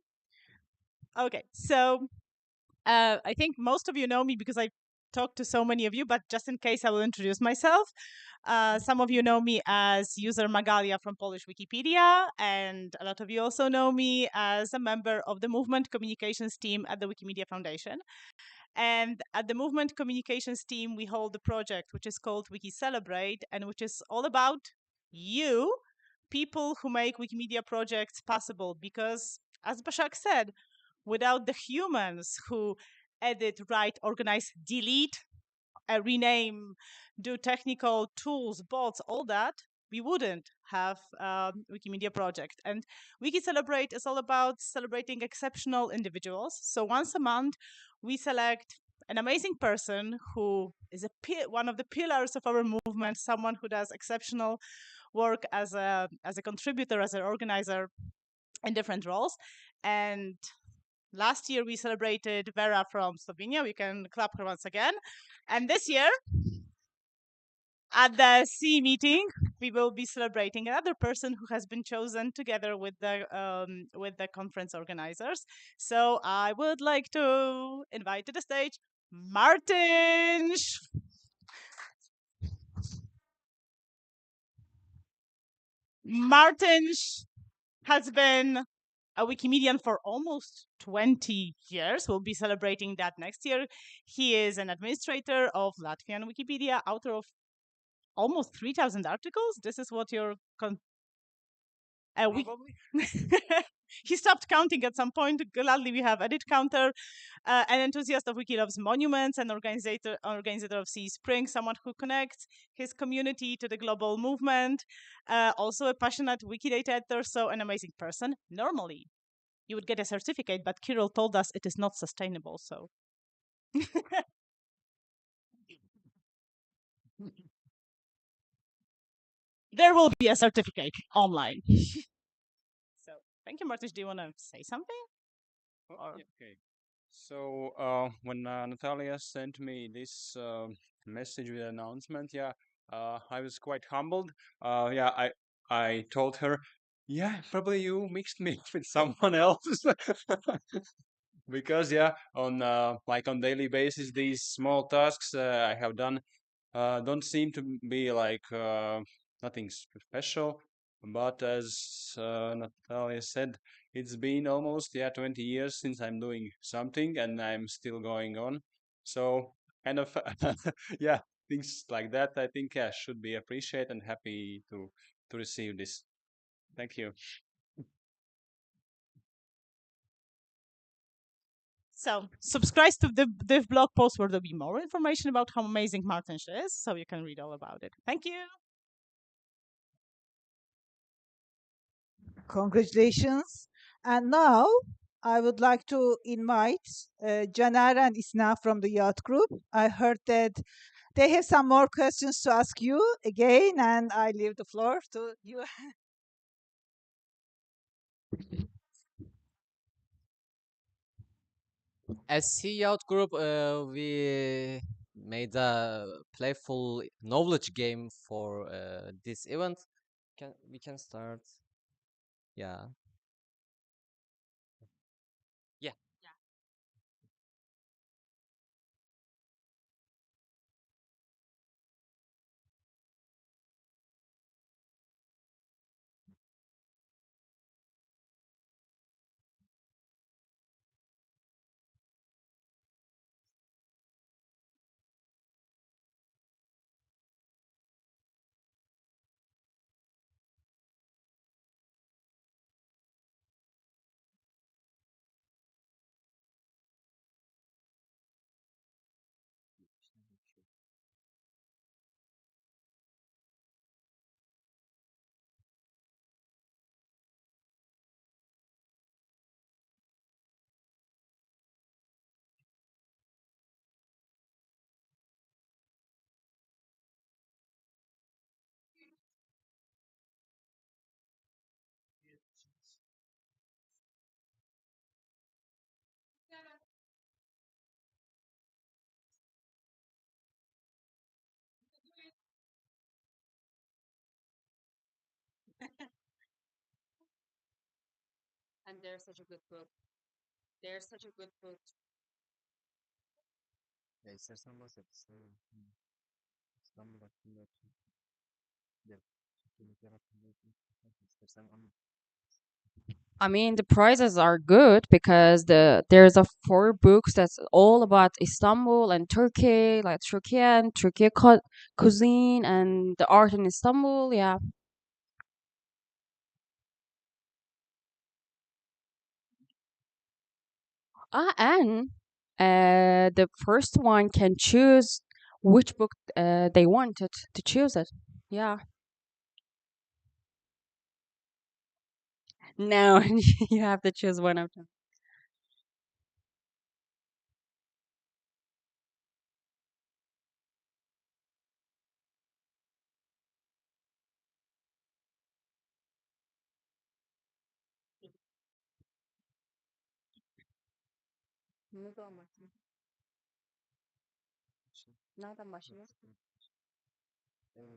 Okay, so I think most of you know me because I talk to so many of you, but just in case, I will introduce myself. Some of you know me as user Magalia from Polish Wikipedia, and a lot of you also know me as a member of the movement communications team at the Wikimedia Foundation. And at the movement communications team, we hold a project which is called Wiki Celebrate, and which is all about you, people who make Wikimedia projects possible. Because, as Bashak said, without the humans who edit, write, organize, delete, rename, do technical tools, bots, all that, we wouldn't have Wikimedia project. And Wiki Celebrate is all about celebrating exceptional individuals. So once a month, we select an amazing person who is one of the pillars of our movement, someone who does exceptional work as a contributor, as an organizer in different roles. And last year we celebrated Vera from Slovenia. We can clap her once again. And this year, at the CEE meeting, we will be celebrating another person who has been chosen together with the conference organizers. So I would like to invite to the stage Martin. Martin has been a Wikimedian for almost 20 years. We'll be celebrating that next year. He is an administrator of Latvian Wikipedia, author of almost 3,000 articles. This is what your he stopped counting at some point. Gladly, we have edit counter. An enthusiast of Wikilove's monuments, an organizer of Sea Spring, someone who connects his community to the global movement. Also a passionate Wikidata editor, so an amazing person. Normally, you would get a certificate, but Kirill told us it is not sustainable, so. There will be a certificate online. So, thank you, Martin. Do you want to say something? Okay. So when Natalia sent me this message with announcement, yeah, I was quite humbled. Yeah, I told her, yeah, probably you mixed me with someone else. Because yeah, on like on daily basis, these small tasks I have done don't seem to be like nothing special. But as Natalia said, it's been almost 20 years since I'm doing something, and I'm still going on. So kind of yeah, things like that. I think should be appreciated and happy to receive this. Thank you. So subscribe to the blog post where there'll be more information about how amazing Martin is, so you can read all about it. Thank you. Congratulations. And now I would like to invite Caner and Isna from the Yacht Group. I heard that they have some more questions to ask you again, and I leave the floor to you. As CEE Out Group, we made a playful knowledge game for this event. We can start? Yeah. Yeah. And they're such a good book. They're such a good book. Ya istersen bahset. İstanbul hakkında, Türkiye'dekiler hakkında istersen anlat. I mean, the prizes are good because there's a four books that's all about Istanbul and Turkey, like Turkey and Turkey cuisine and the art in Istanbul. Yeah. And the first one can choose which book they wanted to choose it. Yeah. No, you have to choose one of them.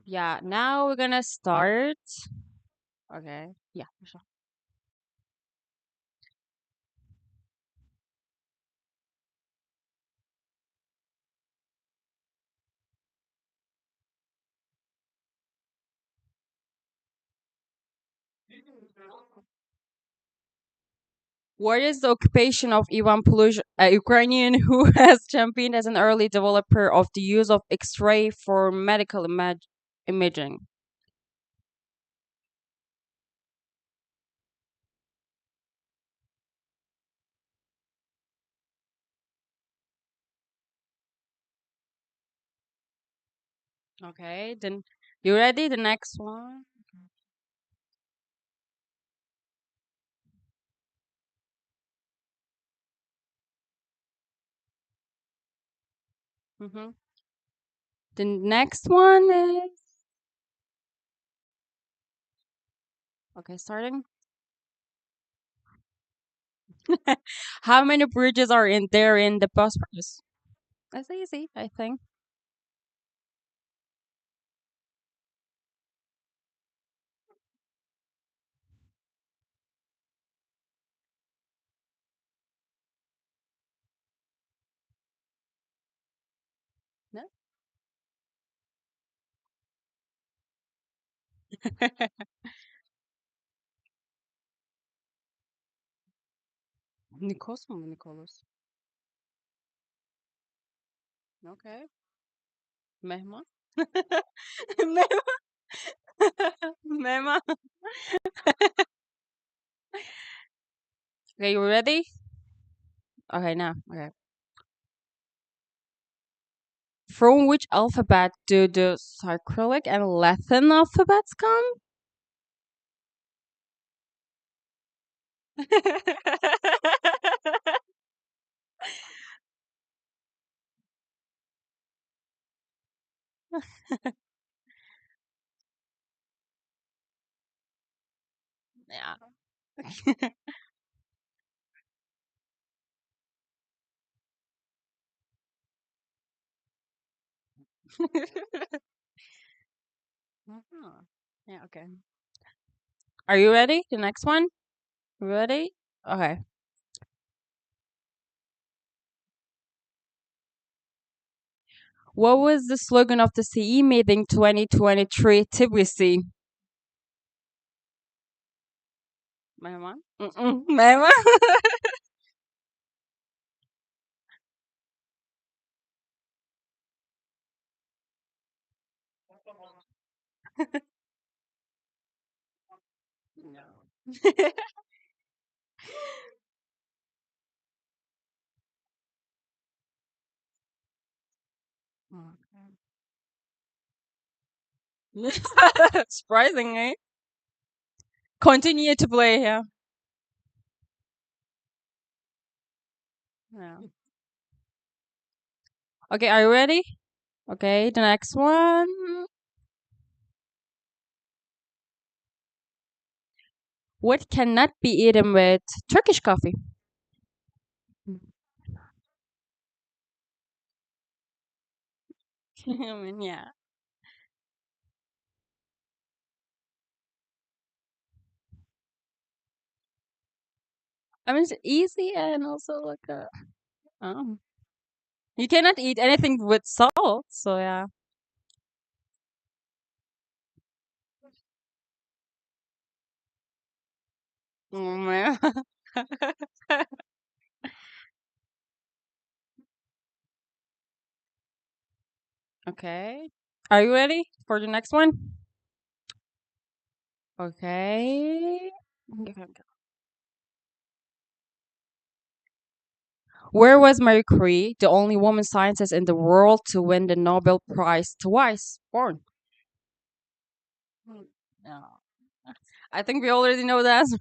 Yeah, now we're gonna start. Okay. Yeah, sure. What is the occupation of Ivan Plush, a Ukrainian who has championed as an early developer of the use of X-ray for medical imaging? Okay, then you ready? The next one. Mm-hmm. The next one is okay. Starting. How many bridges are in there in the Bosphorus? That's easy, I think. No? Nikos mu Nikolos? Okay. Mehma. Mehma. Mehma. Okay, you ready? Okay, now. Okay. From which alphabet do the Cyrillic and Latin alphabets come? Yeah. Mhm. Yeah, okay. Are you ready? The next one? Ready? Okay. What was the slogan of the CE meeting 2023 Tbilisi? Mehman? Mm-mm. Mehman? No. Surprisingly. Continue to play here. Yeah. Okay, are you ready? Okay, the next one. What cannot be eaten with Turkish coffee? I mean, yeah. I mean, it's easy and also like a. Oh. You cannot eat anything with salt, so yeah. Oh man. Okay. Are you ready for the next one? Okay. Where was Marie Curie, the only woman scientist in the world to win the Nobel Prize twice, born? No. I think we already know the answer.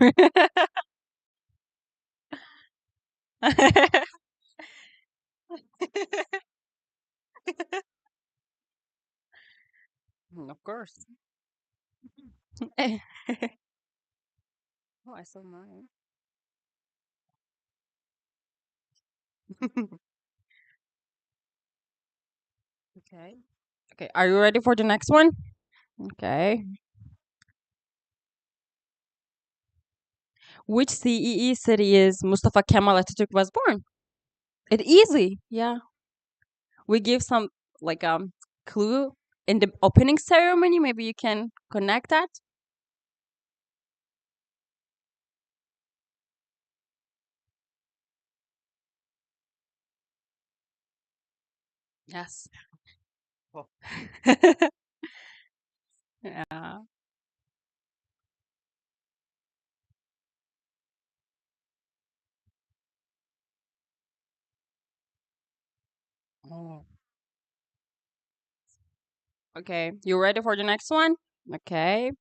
Of course. Oh, I saw mine. Okay. Okay. Are you ready for the next one? Okay. Which CEE city is Mustafa Kemal Atatürk was born? It easy. Yeah. We give some like clue in the opening ceremony. Maybe you can connect that. Yes. Yeah. Oh. Okay. You ready for the next one? Okay.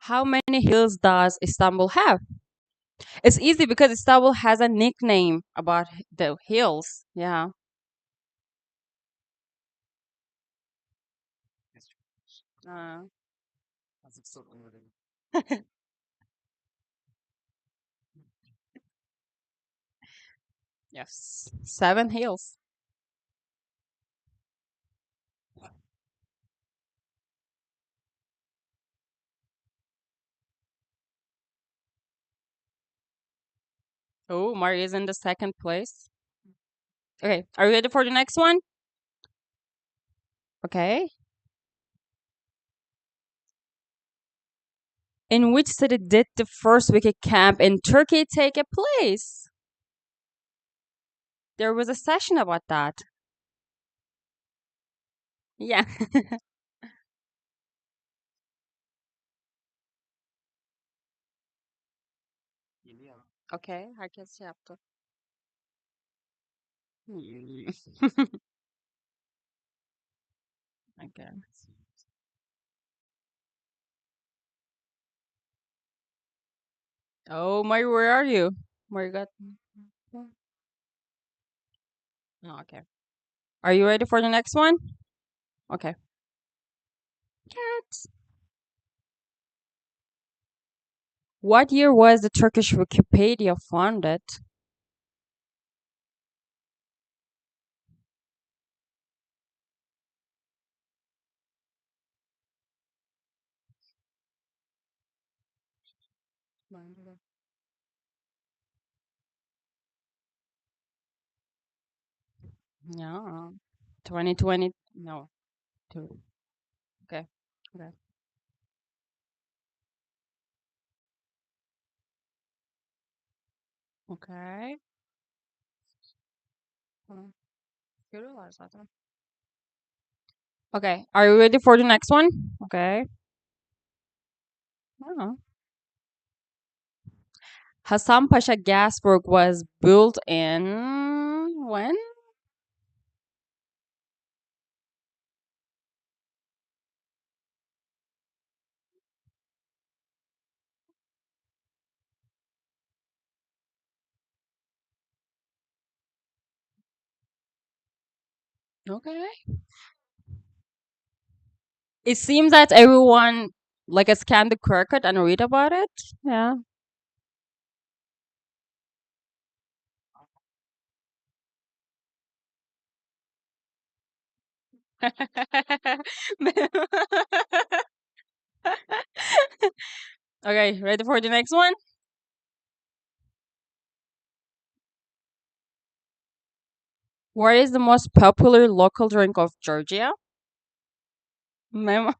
How many hills does Istanbul have? It's easy because Istanbul has a nickname about the hills. Yeah. Uh, yes. 7 hills. Oh, Maria is in the second place. Okay. Are you ready for the next one? Okay. In which city did the first wiki camp in Turkey take a place? There was a session about that. Yeah. Okay. Herkes şey yaptı. Hmm. Okay. Oh, Mari, where are you? Where you got? Oh, okay. Are you ready for the next one? Okay. Cats. What year was the Turkish Wikipedia founded? Yeah. 2020. No. Two. Okay. Okay. Okay. Tamam. Görüyorlar zaten. Okay. Are you ready for the next one? Okay. Oh. Hassan Pasha Gaswork was built in when? Okay. It seems that everyone like scanned the QR code and read about it. Yeah. Okay, ready for the next one? What is the most popular local drink of Georgia? Memo.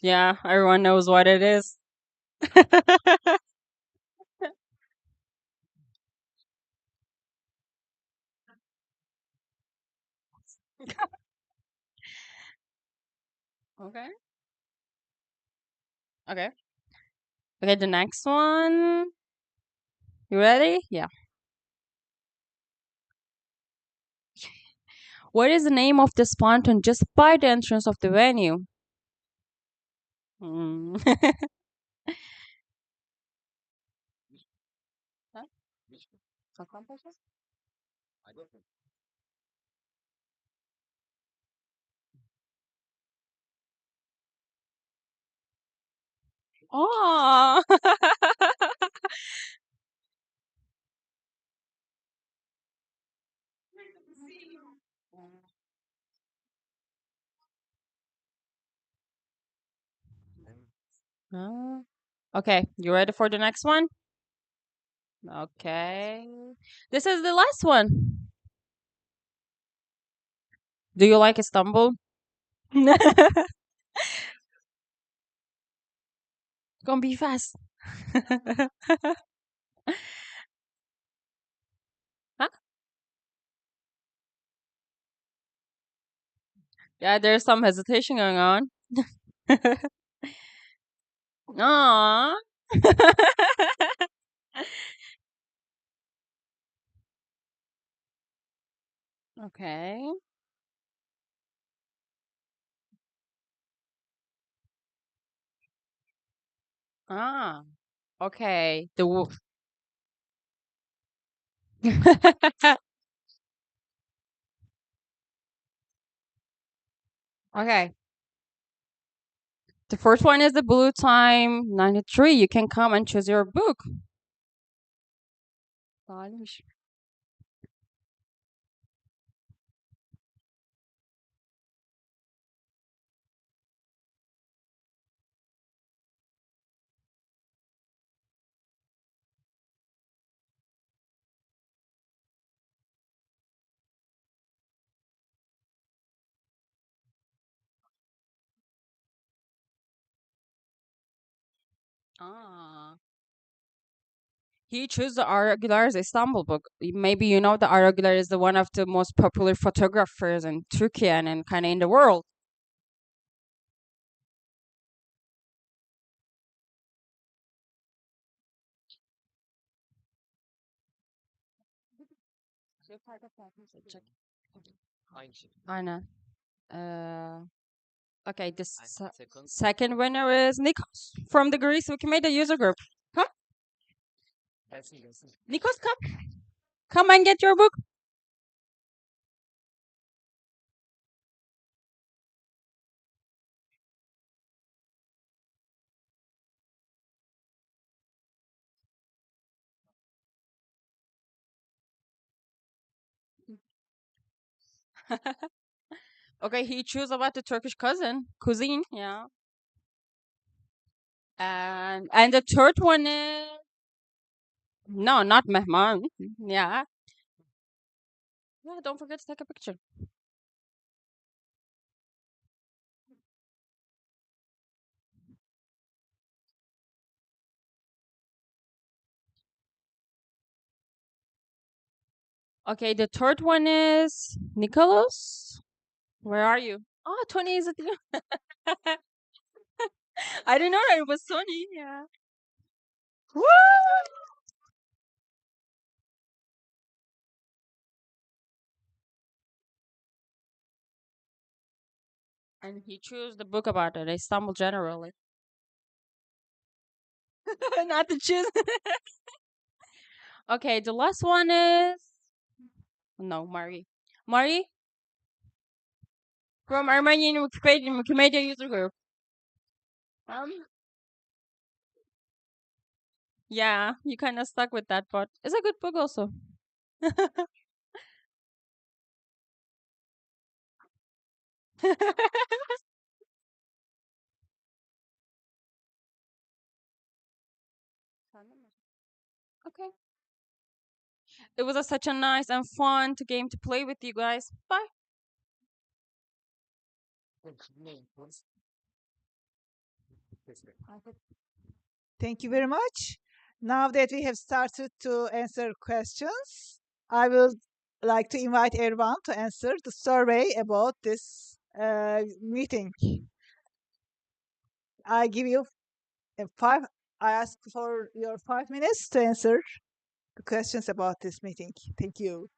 Yeah, everyone knows what it is. Okay. Okay. Okay, the next one. You ready? Yeah. What is the name of this fountain just by the entrance of the venue? Mm. Huh? Saklan Paşa? Oh. Ah. Okay, you ready for the next one? Okay. This is the last one. Do you like Istanbul? Gonna be fast. Huh? Yeah, there's some hesitation going on. Aww. Okay. Ah. Okay. Okay. The first one is the Blue Time 93. You can come and choose your book. Varmış. Ah. He chose the Aragular's Istanbul book. Maybe you know the Aragular is the one of the most popular photographers in Turkey and kind of in the world. Aynen. Okay, the second winner is Nikos from the Greece Wikimedia user group. Come, Nikos, come. Come and get your book. Okay, he chose about the Turkish cuisine, yeah. And the third one is no, not Mehman. Yeah. Yeah, don't forget to take a picture. Okay, the third one is Nicholas. Where are you? Oh, 20 is it you? I didn't know that it was Sony. Yeah. Woo! And he chose the book about it, Istanbul generally. Not to choose. Okay, the last one is no, Mari. Mari from Armenian Wikimedia user group. Um, yeah, you kind of stuck with that, but it's a good book also. Okay. It was such a nice and fun game to play with you guys. Bye. Thank you very much. Now that we have started to answer questions, I will like to invite everyone to answer the survey about this meeting. I give you five. I ask for your 5 minutes to answer the questions about this meeting. Thank you.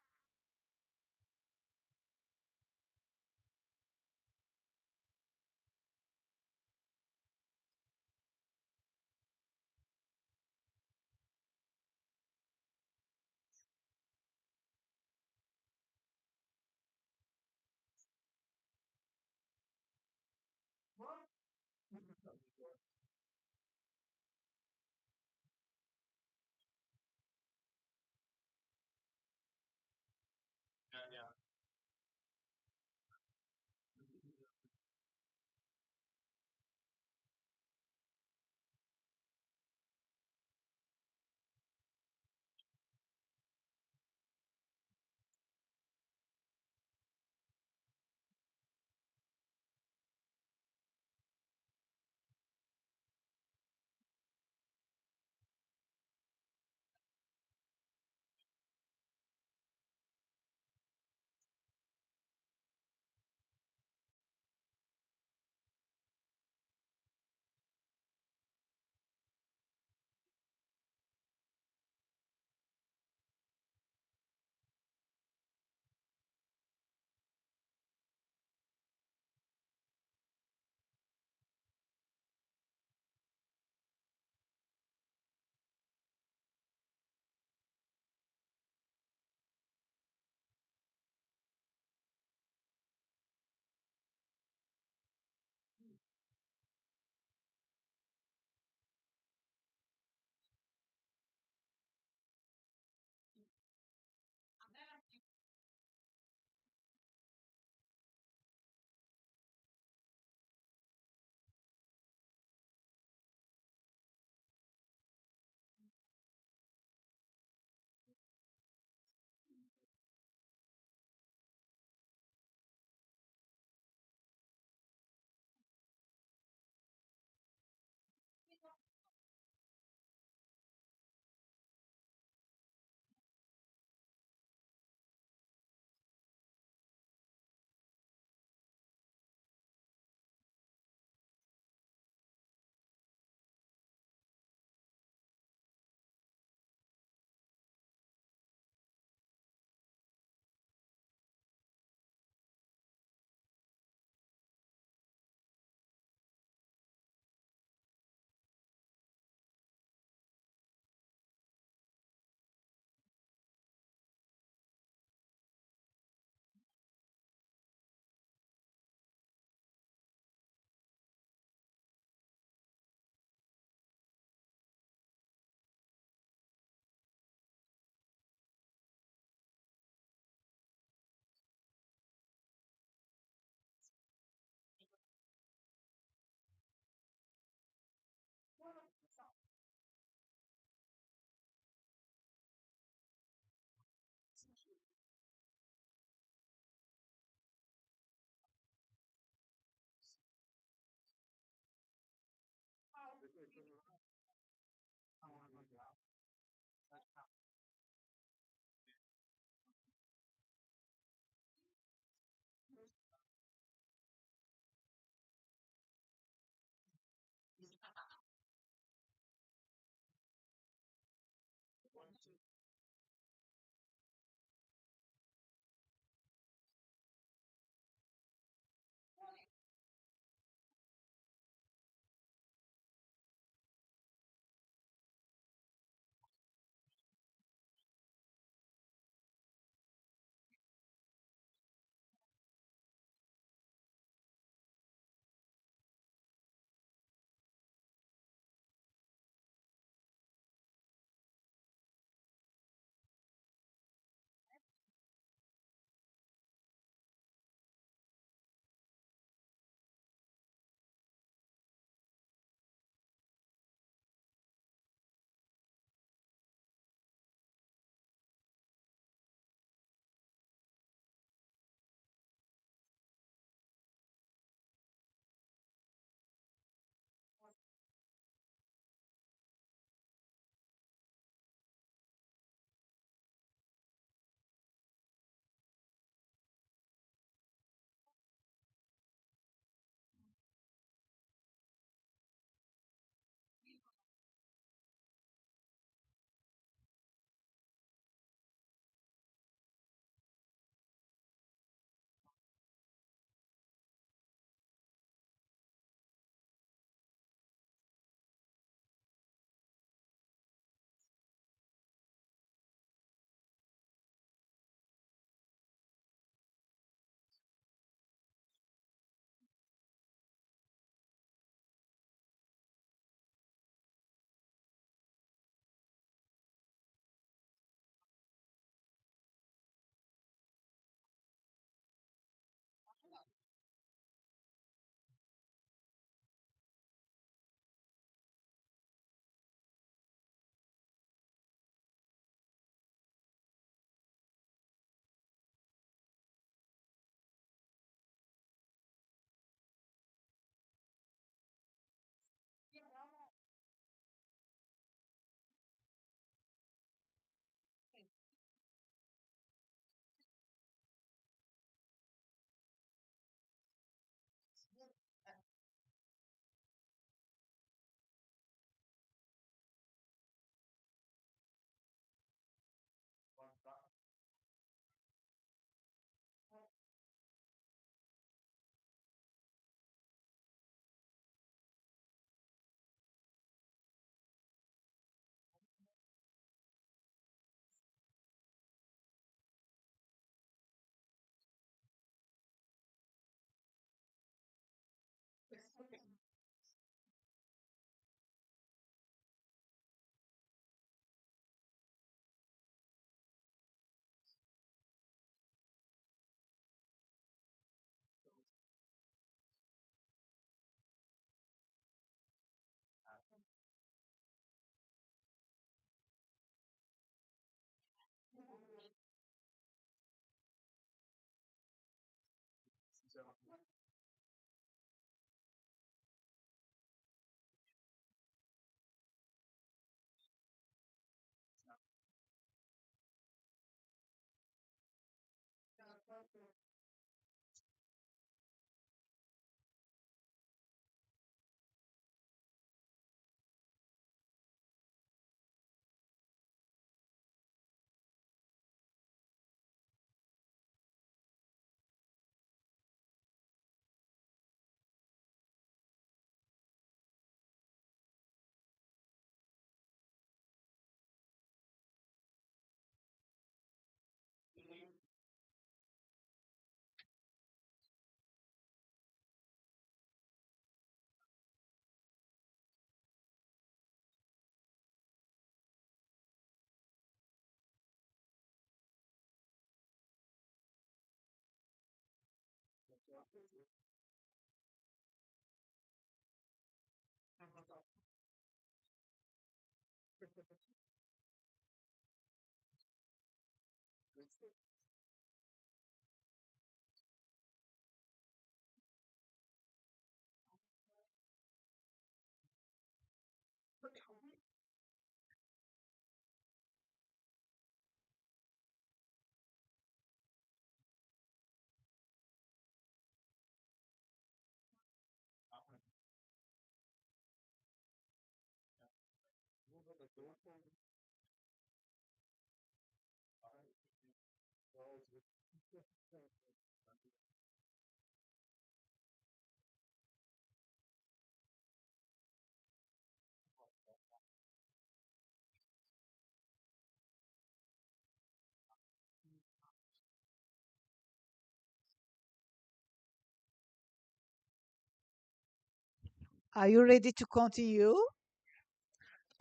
Are you ready to continue?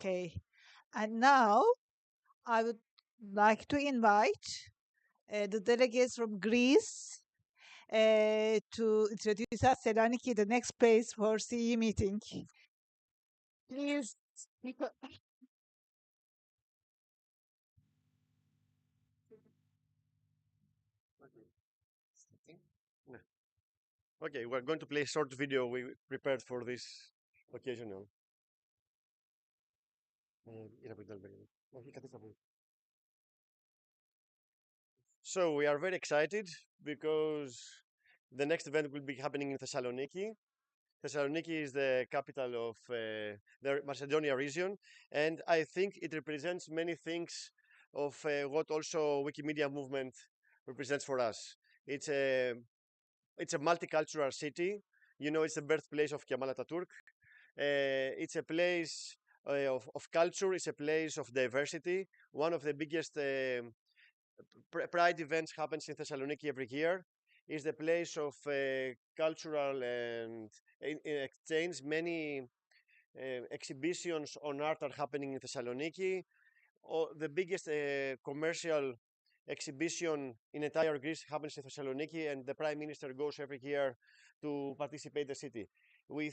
Okay. And now I would like to invite the delegates from Greece to introduce us Selanik, the next place for CE meeting. Please. Okay, we're going to play a short video we prepared for this occasion now. So we are very excited because the next event will be happening in Thessaloniki. Thessaloniki is the capital of the Macedonia region, and I think it represents many things of what also Wikimedia movement represents for us. It's a multicultural city. You know, it's the birthplace of Kemal Atatürk. It's a place of culture. It's a place of diversity. One of the biggest Pride events happens in Thessaloniki every year. It's the place of cultural and exchange. Many exhibitions on art are happening in Thessaloniki. The biggest commercial exhibition in entire Greece happens in Thessaloniki, and the Prime Minister goes every year to participate in the city. We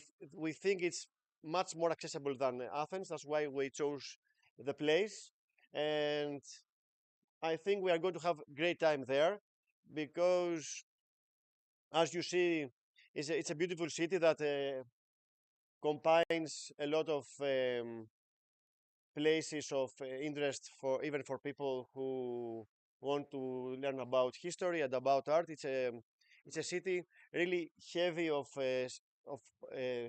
think it's much more accessible than Athens. That's why we chose the place, and I think we are going to have a great time there because, as you see, it's a beautiful city that combines a lot of places of interest for even for people who want to learn about history and about art. It's a city really heavy of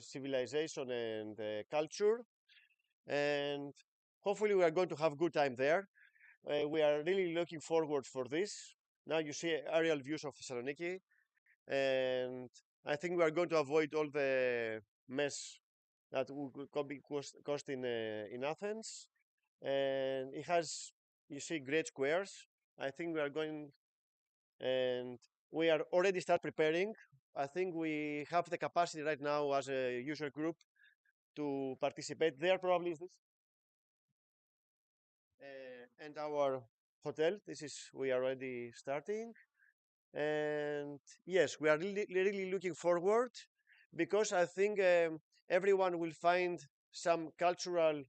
civilization and culture, and hopefully we are going to have good time there. We are really looking forward for this. Now you see aerial views of Thessaloniki, and I think we are going to avoid all the mess that could be caused in Athens. And it has, you see, great squares. I think we are going, and we are already start preparing. I think we have the capacity right now as a user group to participate there. Probably is this. And our hotel. This is we are already starting, and yes, we are really looking forward because I think everyone will find some cultural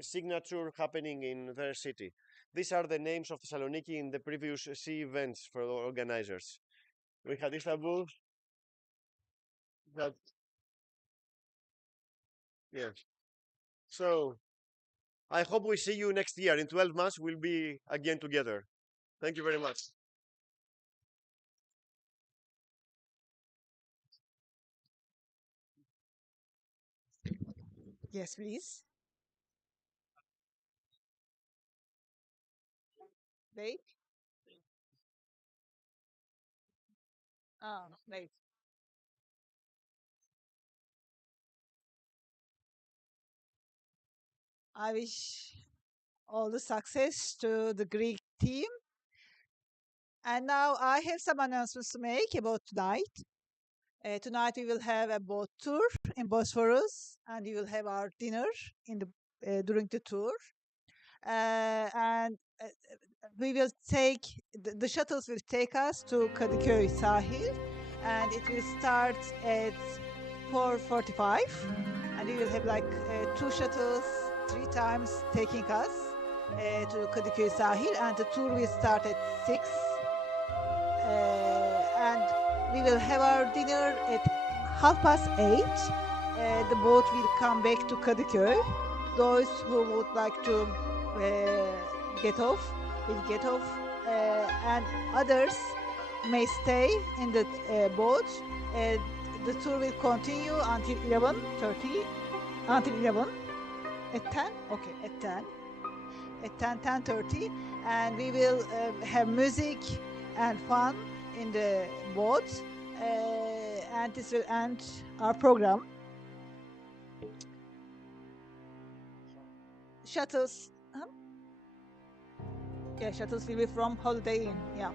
signature happening in their city. These are the names of Thessaloniki in the previous CE events for the organizers. We had Istanbul. That yes. So I hope we see you next year. In 12 months, we'll be again together. Thank you very much. Yes, please. Wait. Wait. I wish all the success to the Greek team. And now I have some announcements to make about tonight. Tonight we will have a boat tour in Bosphorus, and we will have our dinner in the during the tour. And we will take the shuttles will take us to Kadıköy Sahil, and it will start at 4:45, and we will have like two shuttles three times taking us to Kadıköy Sahil, and the tour will start at 6. And we will have our dinner at 8:30. The boat will come back to Kadıköy. Those who would like to get off will get off, and others may stay in the boat. The tour will continue until 11:30. Until 11. At 10? Okay, at 10. At 10:30, and we will have music and fun in the boat, and this will end our program. Shuttles, huh? Yeah, shuttles will be from Holiday Inn. Yeah.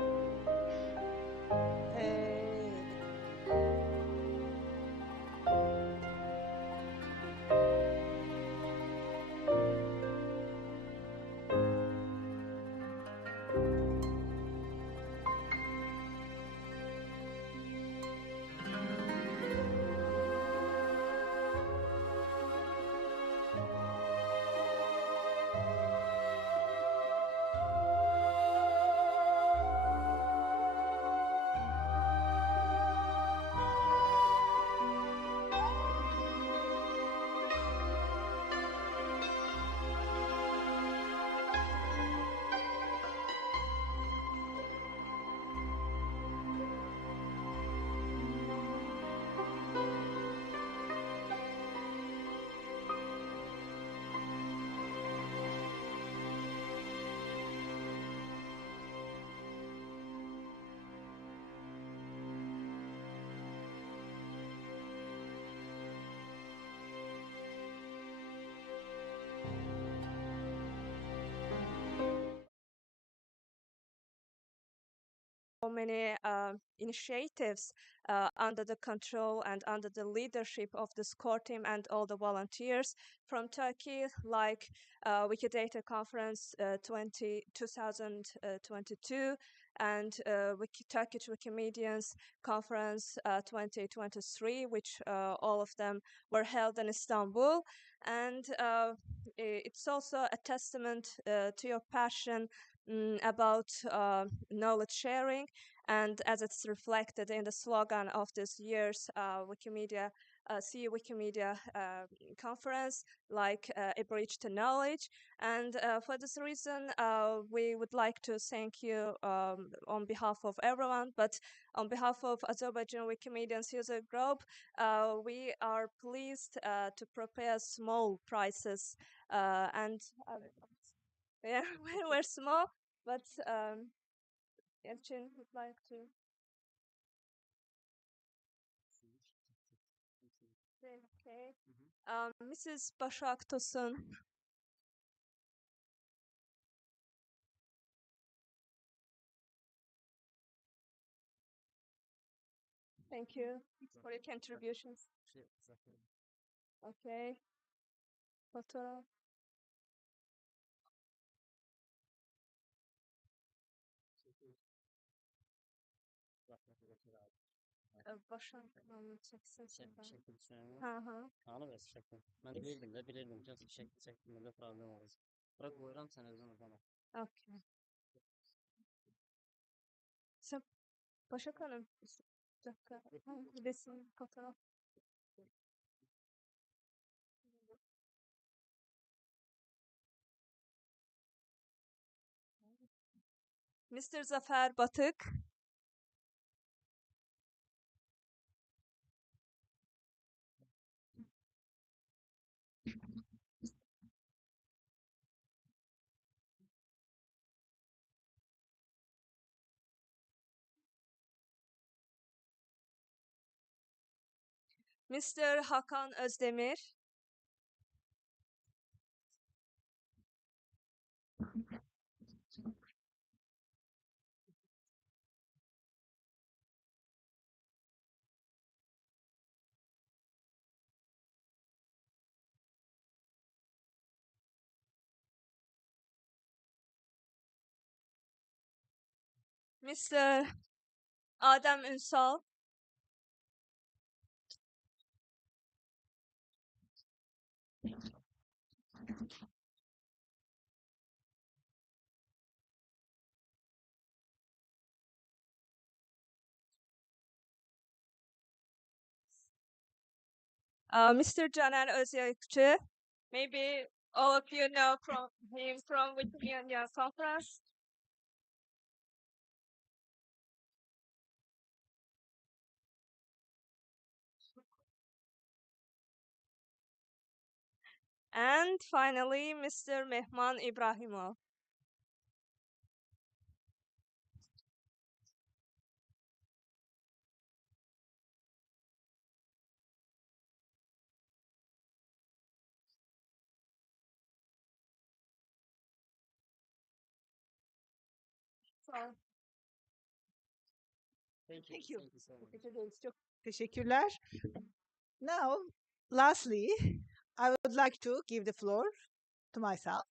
So many initiatives under the control and under the leadership of the SCORE team and all the volunteers from Turkey, like Wikidata Conference 2022 and Turkish Wikimedians Conference 2023, which all of them were held in Istanbul. And it's also a testament to your passion about knowledge sharing, and as it's reflected in the slogan of this year's Wikimedia CEE Wikimedia conference, like a bridge to knowledge. And for this reason, we would like to thank you on behalf of everyone, but on behalf of Azerbaijan Wikimedians User Group, we are pleased to prepare small prizes, and yeah, we're small, but Elçin would like to. Okay. Mrs. Başak Tosun. Thank you for your contributions. Okay. Fotoğraf. Başak çeksin. Hı hı. Okay. So, Başak Hanım, bir dakika. Resim, fotoğraf. Mr. Zafer Batık. Mr. Hakan Özdemir. Mr. Adem Ünsal. Mr. Caner Özyakçı. Maybe all of you know from him from Wikimedia conference. And finally, Mr. Mehman Ibrahimov. So, Thank you. Teşekkür ederiz. Çok teşekkürler. Now, lastly, I would like to give the floor to myself.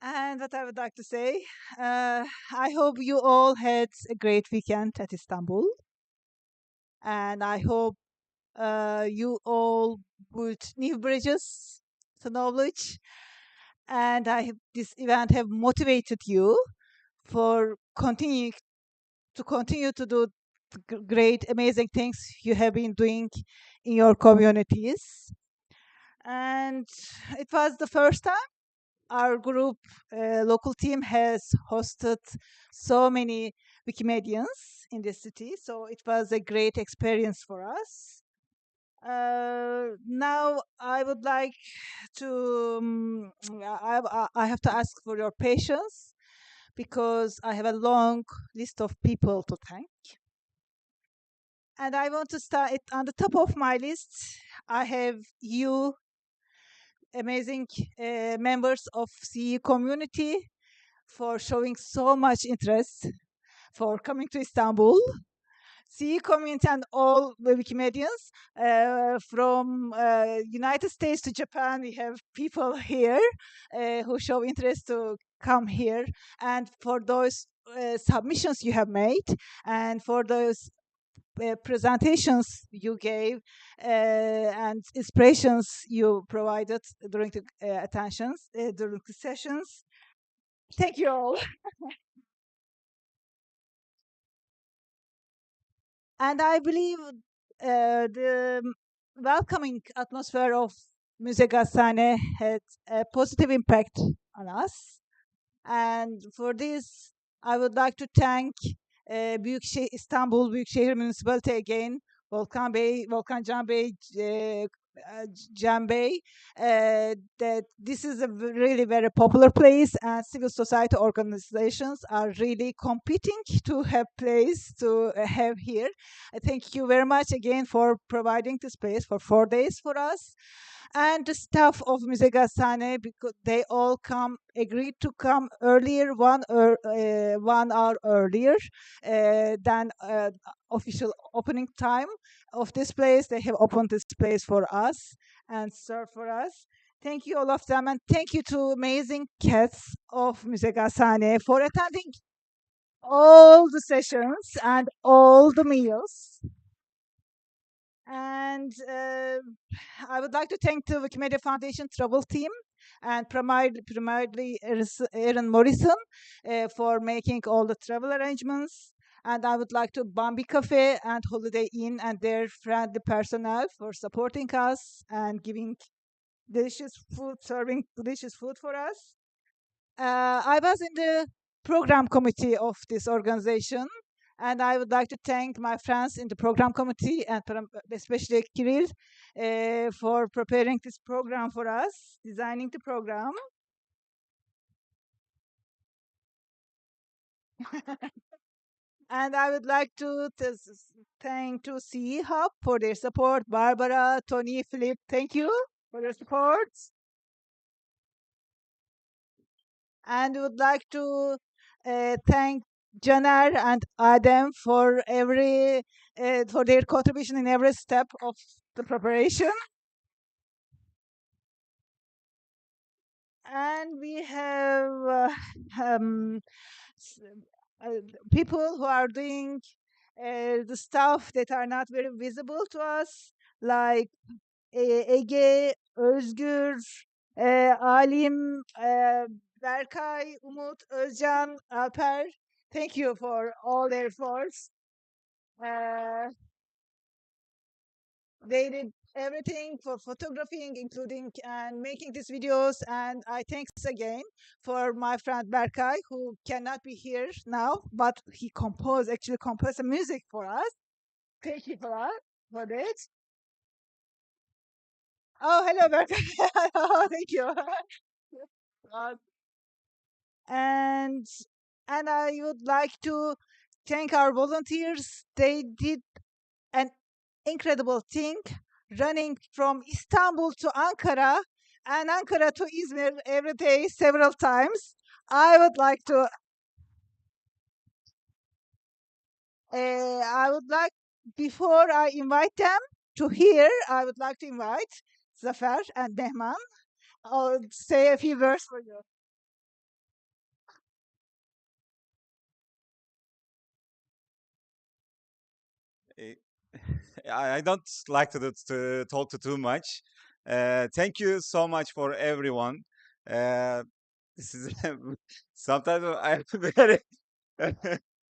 And what I would like to say, I hope you all had a great weekend at Istanbul. And I hope you all built new bridges to knowledge. And I hope this event have motivated you for continue to do great, amazing things you have been doing in your communities. And it was the first time our group, local team, has hosted so many Wikimedians in the city. So it was a great experience for us. Now I would like to, I have to ask for your patience because I have a long list of people to thank. And I want to start it on the top of my list. I have you, amazing members of CE community, for showing so much interest for coming to Istanbul. CE community and all the Wikimedians from United States to Japan, we have people here who show interest to come here. And for those submissions you have made, and for those presentations you gave and inspirations you provided during the during the sessions. Thank you all. And I believe the welcoming atmosphere of Müze Gazhane had a positive impact on us. And for this, I would like to thank İstanbul Büyükşehir Municipality again, Volkan Bey, Volkan Can Bey, Can Bey, that this is a really very popular place, and civil society organizations are really competing to have place to have here. I thank you very much again for providing the space for 4 days for us. And the staff of Müze Gazhane, because they all agreed to come earlier, 1 hour earlier than official opening time of this place. They have opened this place for us and served for us. Thank you, all of them, and thank you to amazing cats of Müze Gazhane for attending all the sessions and all the meals. And I would like to thank the Wikimedia Foundation travel team and primarily Erin Morrison for making all the travel arrangements. And I would like to Bambi Cafe and Holiday Inn and their friendly personnel for supporting us and giving serving delicious food for us. I was in the program committee of this organization, and I would like to thank my friends in the program committee and especially Kirill for preparing this program for us, designing the program. And I would like to thank to CE Hub for their support. Barbara, Tony, Philip, thank you for your support. And would like to thank Caner and Adem for for their contribution in every step of the preparation. And we have people who are doing the stuff that are not very visible to us, like Ege, Özgür, Alim, Berkay, Umut, Özcan, Alper. Thank you for all their efforts. They did everything for photographing, including and making these videos. And I thanks again for my friend Berkay, who cannot be here now, but he actually composed the music for us. Thank you for this. Oh, hello, Berkay. Thank you. and and I would like to thank our volunteers. They did an incredible thing, running from Istanbul to Ankara and Ankara to Izmir every day several times. I would like to before I invite them to here, I would like to invite Zafer and Mehman. I'll say a few words for you. I don't like to talk to too much. Thank you so much for everyone. This is sometimes I'm very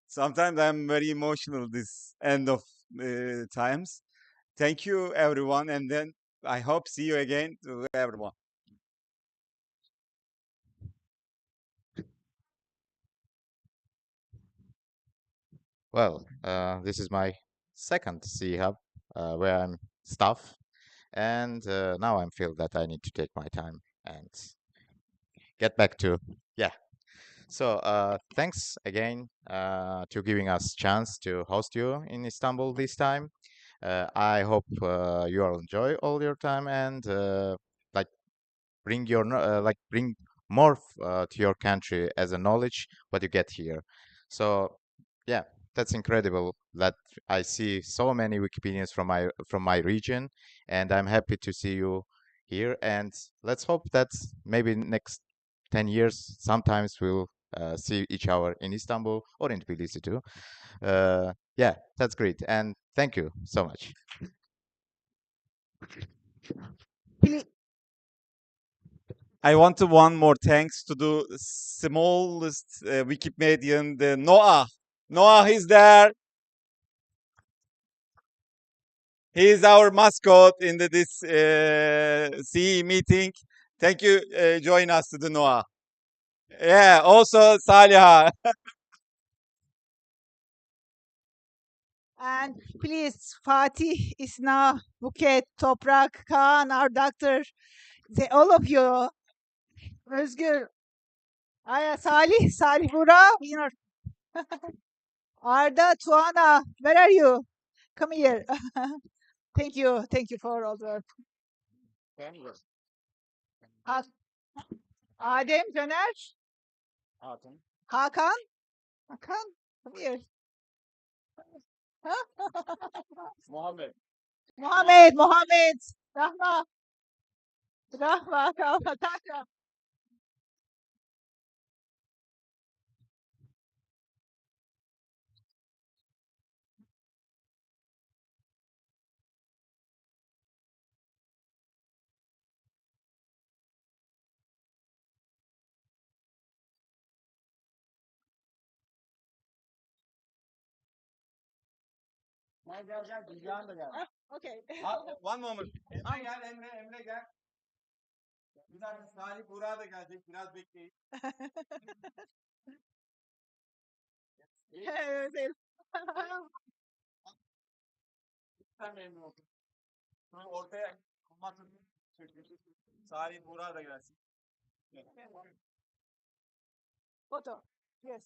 sometimes I'm very emotional this end of times. Thank you everyone, and then I hope see you again to everyone. Well, this is my second CE Hub where I'm staff, and now I feel that I need to take my time and get back to yeah. So thanks again to giving us chance to host you in Istanbul this time. I hope you all enjoy all your time and like bring more to your country as a knowledge what you get here. So yeah, that's incredible that I see so many Wikipedians from my region, and I'm happy to see you here. And let's hope that maybe next 10 years, sometimes we'll see each other in Istanbul or in Tbilisi too. Yeah, that's great, and thank you so much. I want to one more thanks to the smallest Wikipedian, the Noah. Noah is there. He is our mascot in this CE meeting. Thank you. Join us to the Noah. Yeah. Also Saliha. And please, Fatih, Isna, Buket, Toprak, Kaan, our doctor, all of you, Özgür, Aya, Salih Bura, Arda, Tuana, where are you? Come here. Thank you for all the work. Adem, Caner, Hakan, come here. Muhammed. Mohammed, Rahma, Tasha. Okay. One moment. Emre gel, Emre gel. Bir dakika Salih Buğra da gelecek. Biraz bekleyin. Sen memnun oldum. Sonra ortaya masasını çöküyorsun. Salih Buğra da gelsin. Photo. Yes.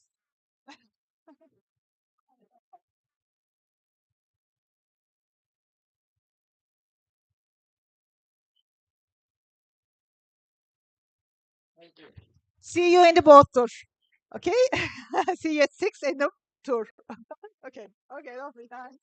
Thank you. See you in the boat tour. Okay? See you at 6 in the tour. Okay. Okay, lovely. Thanks.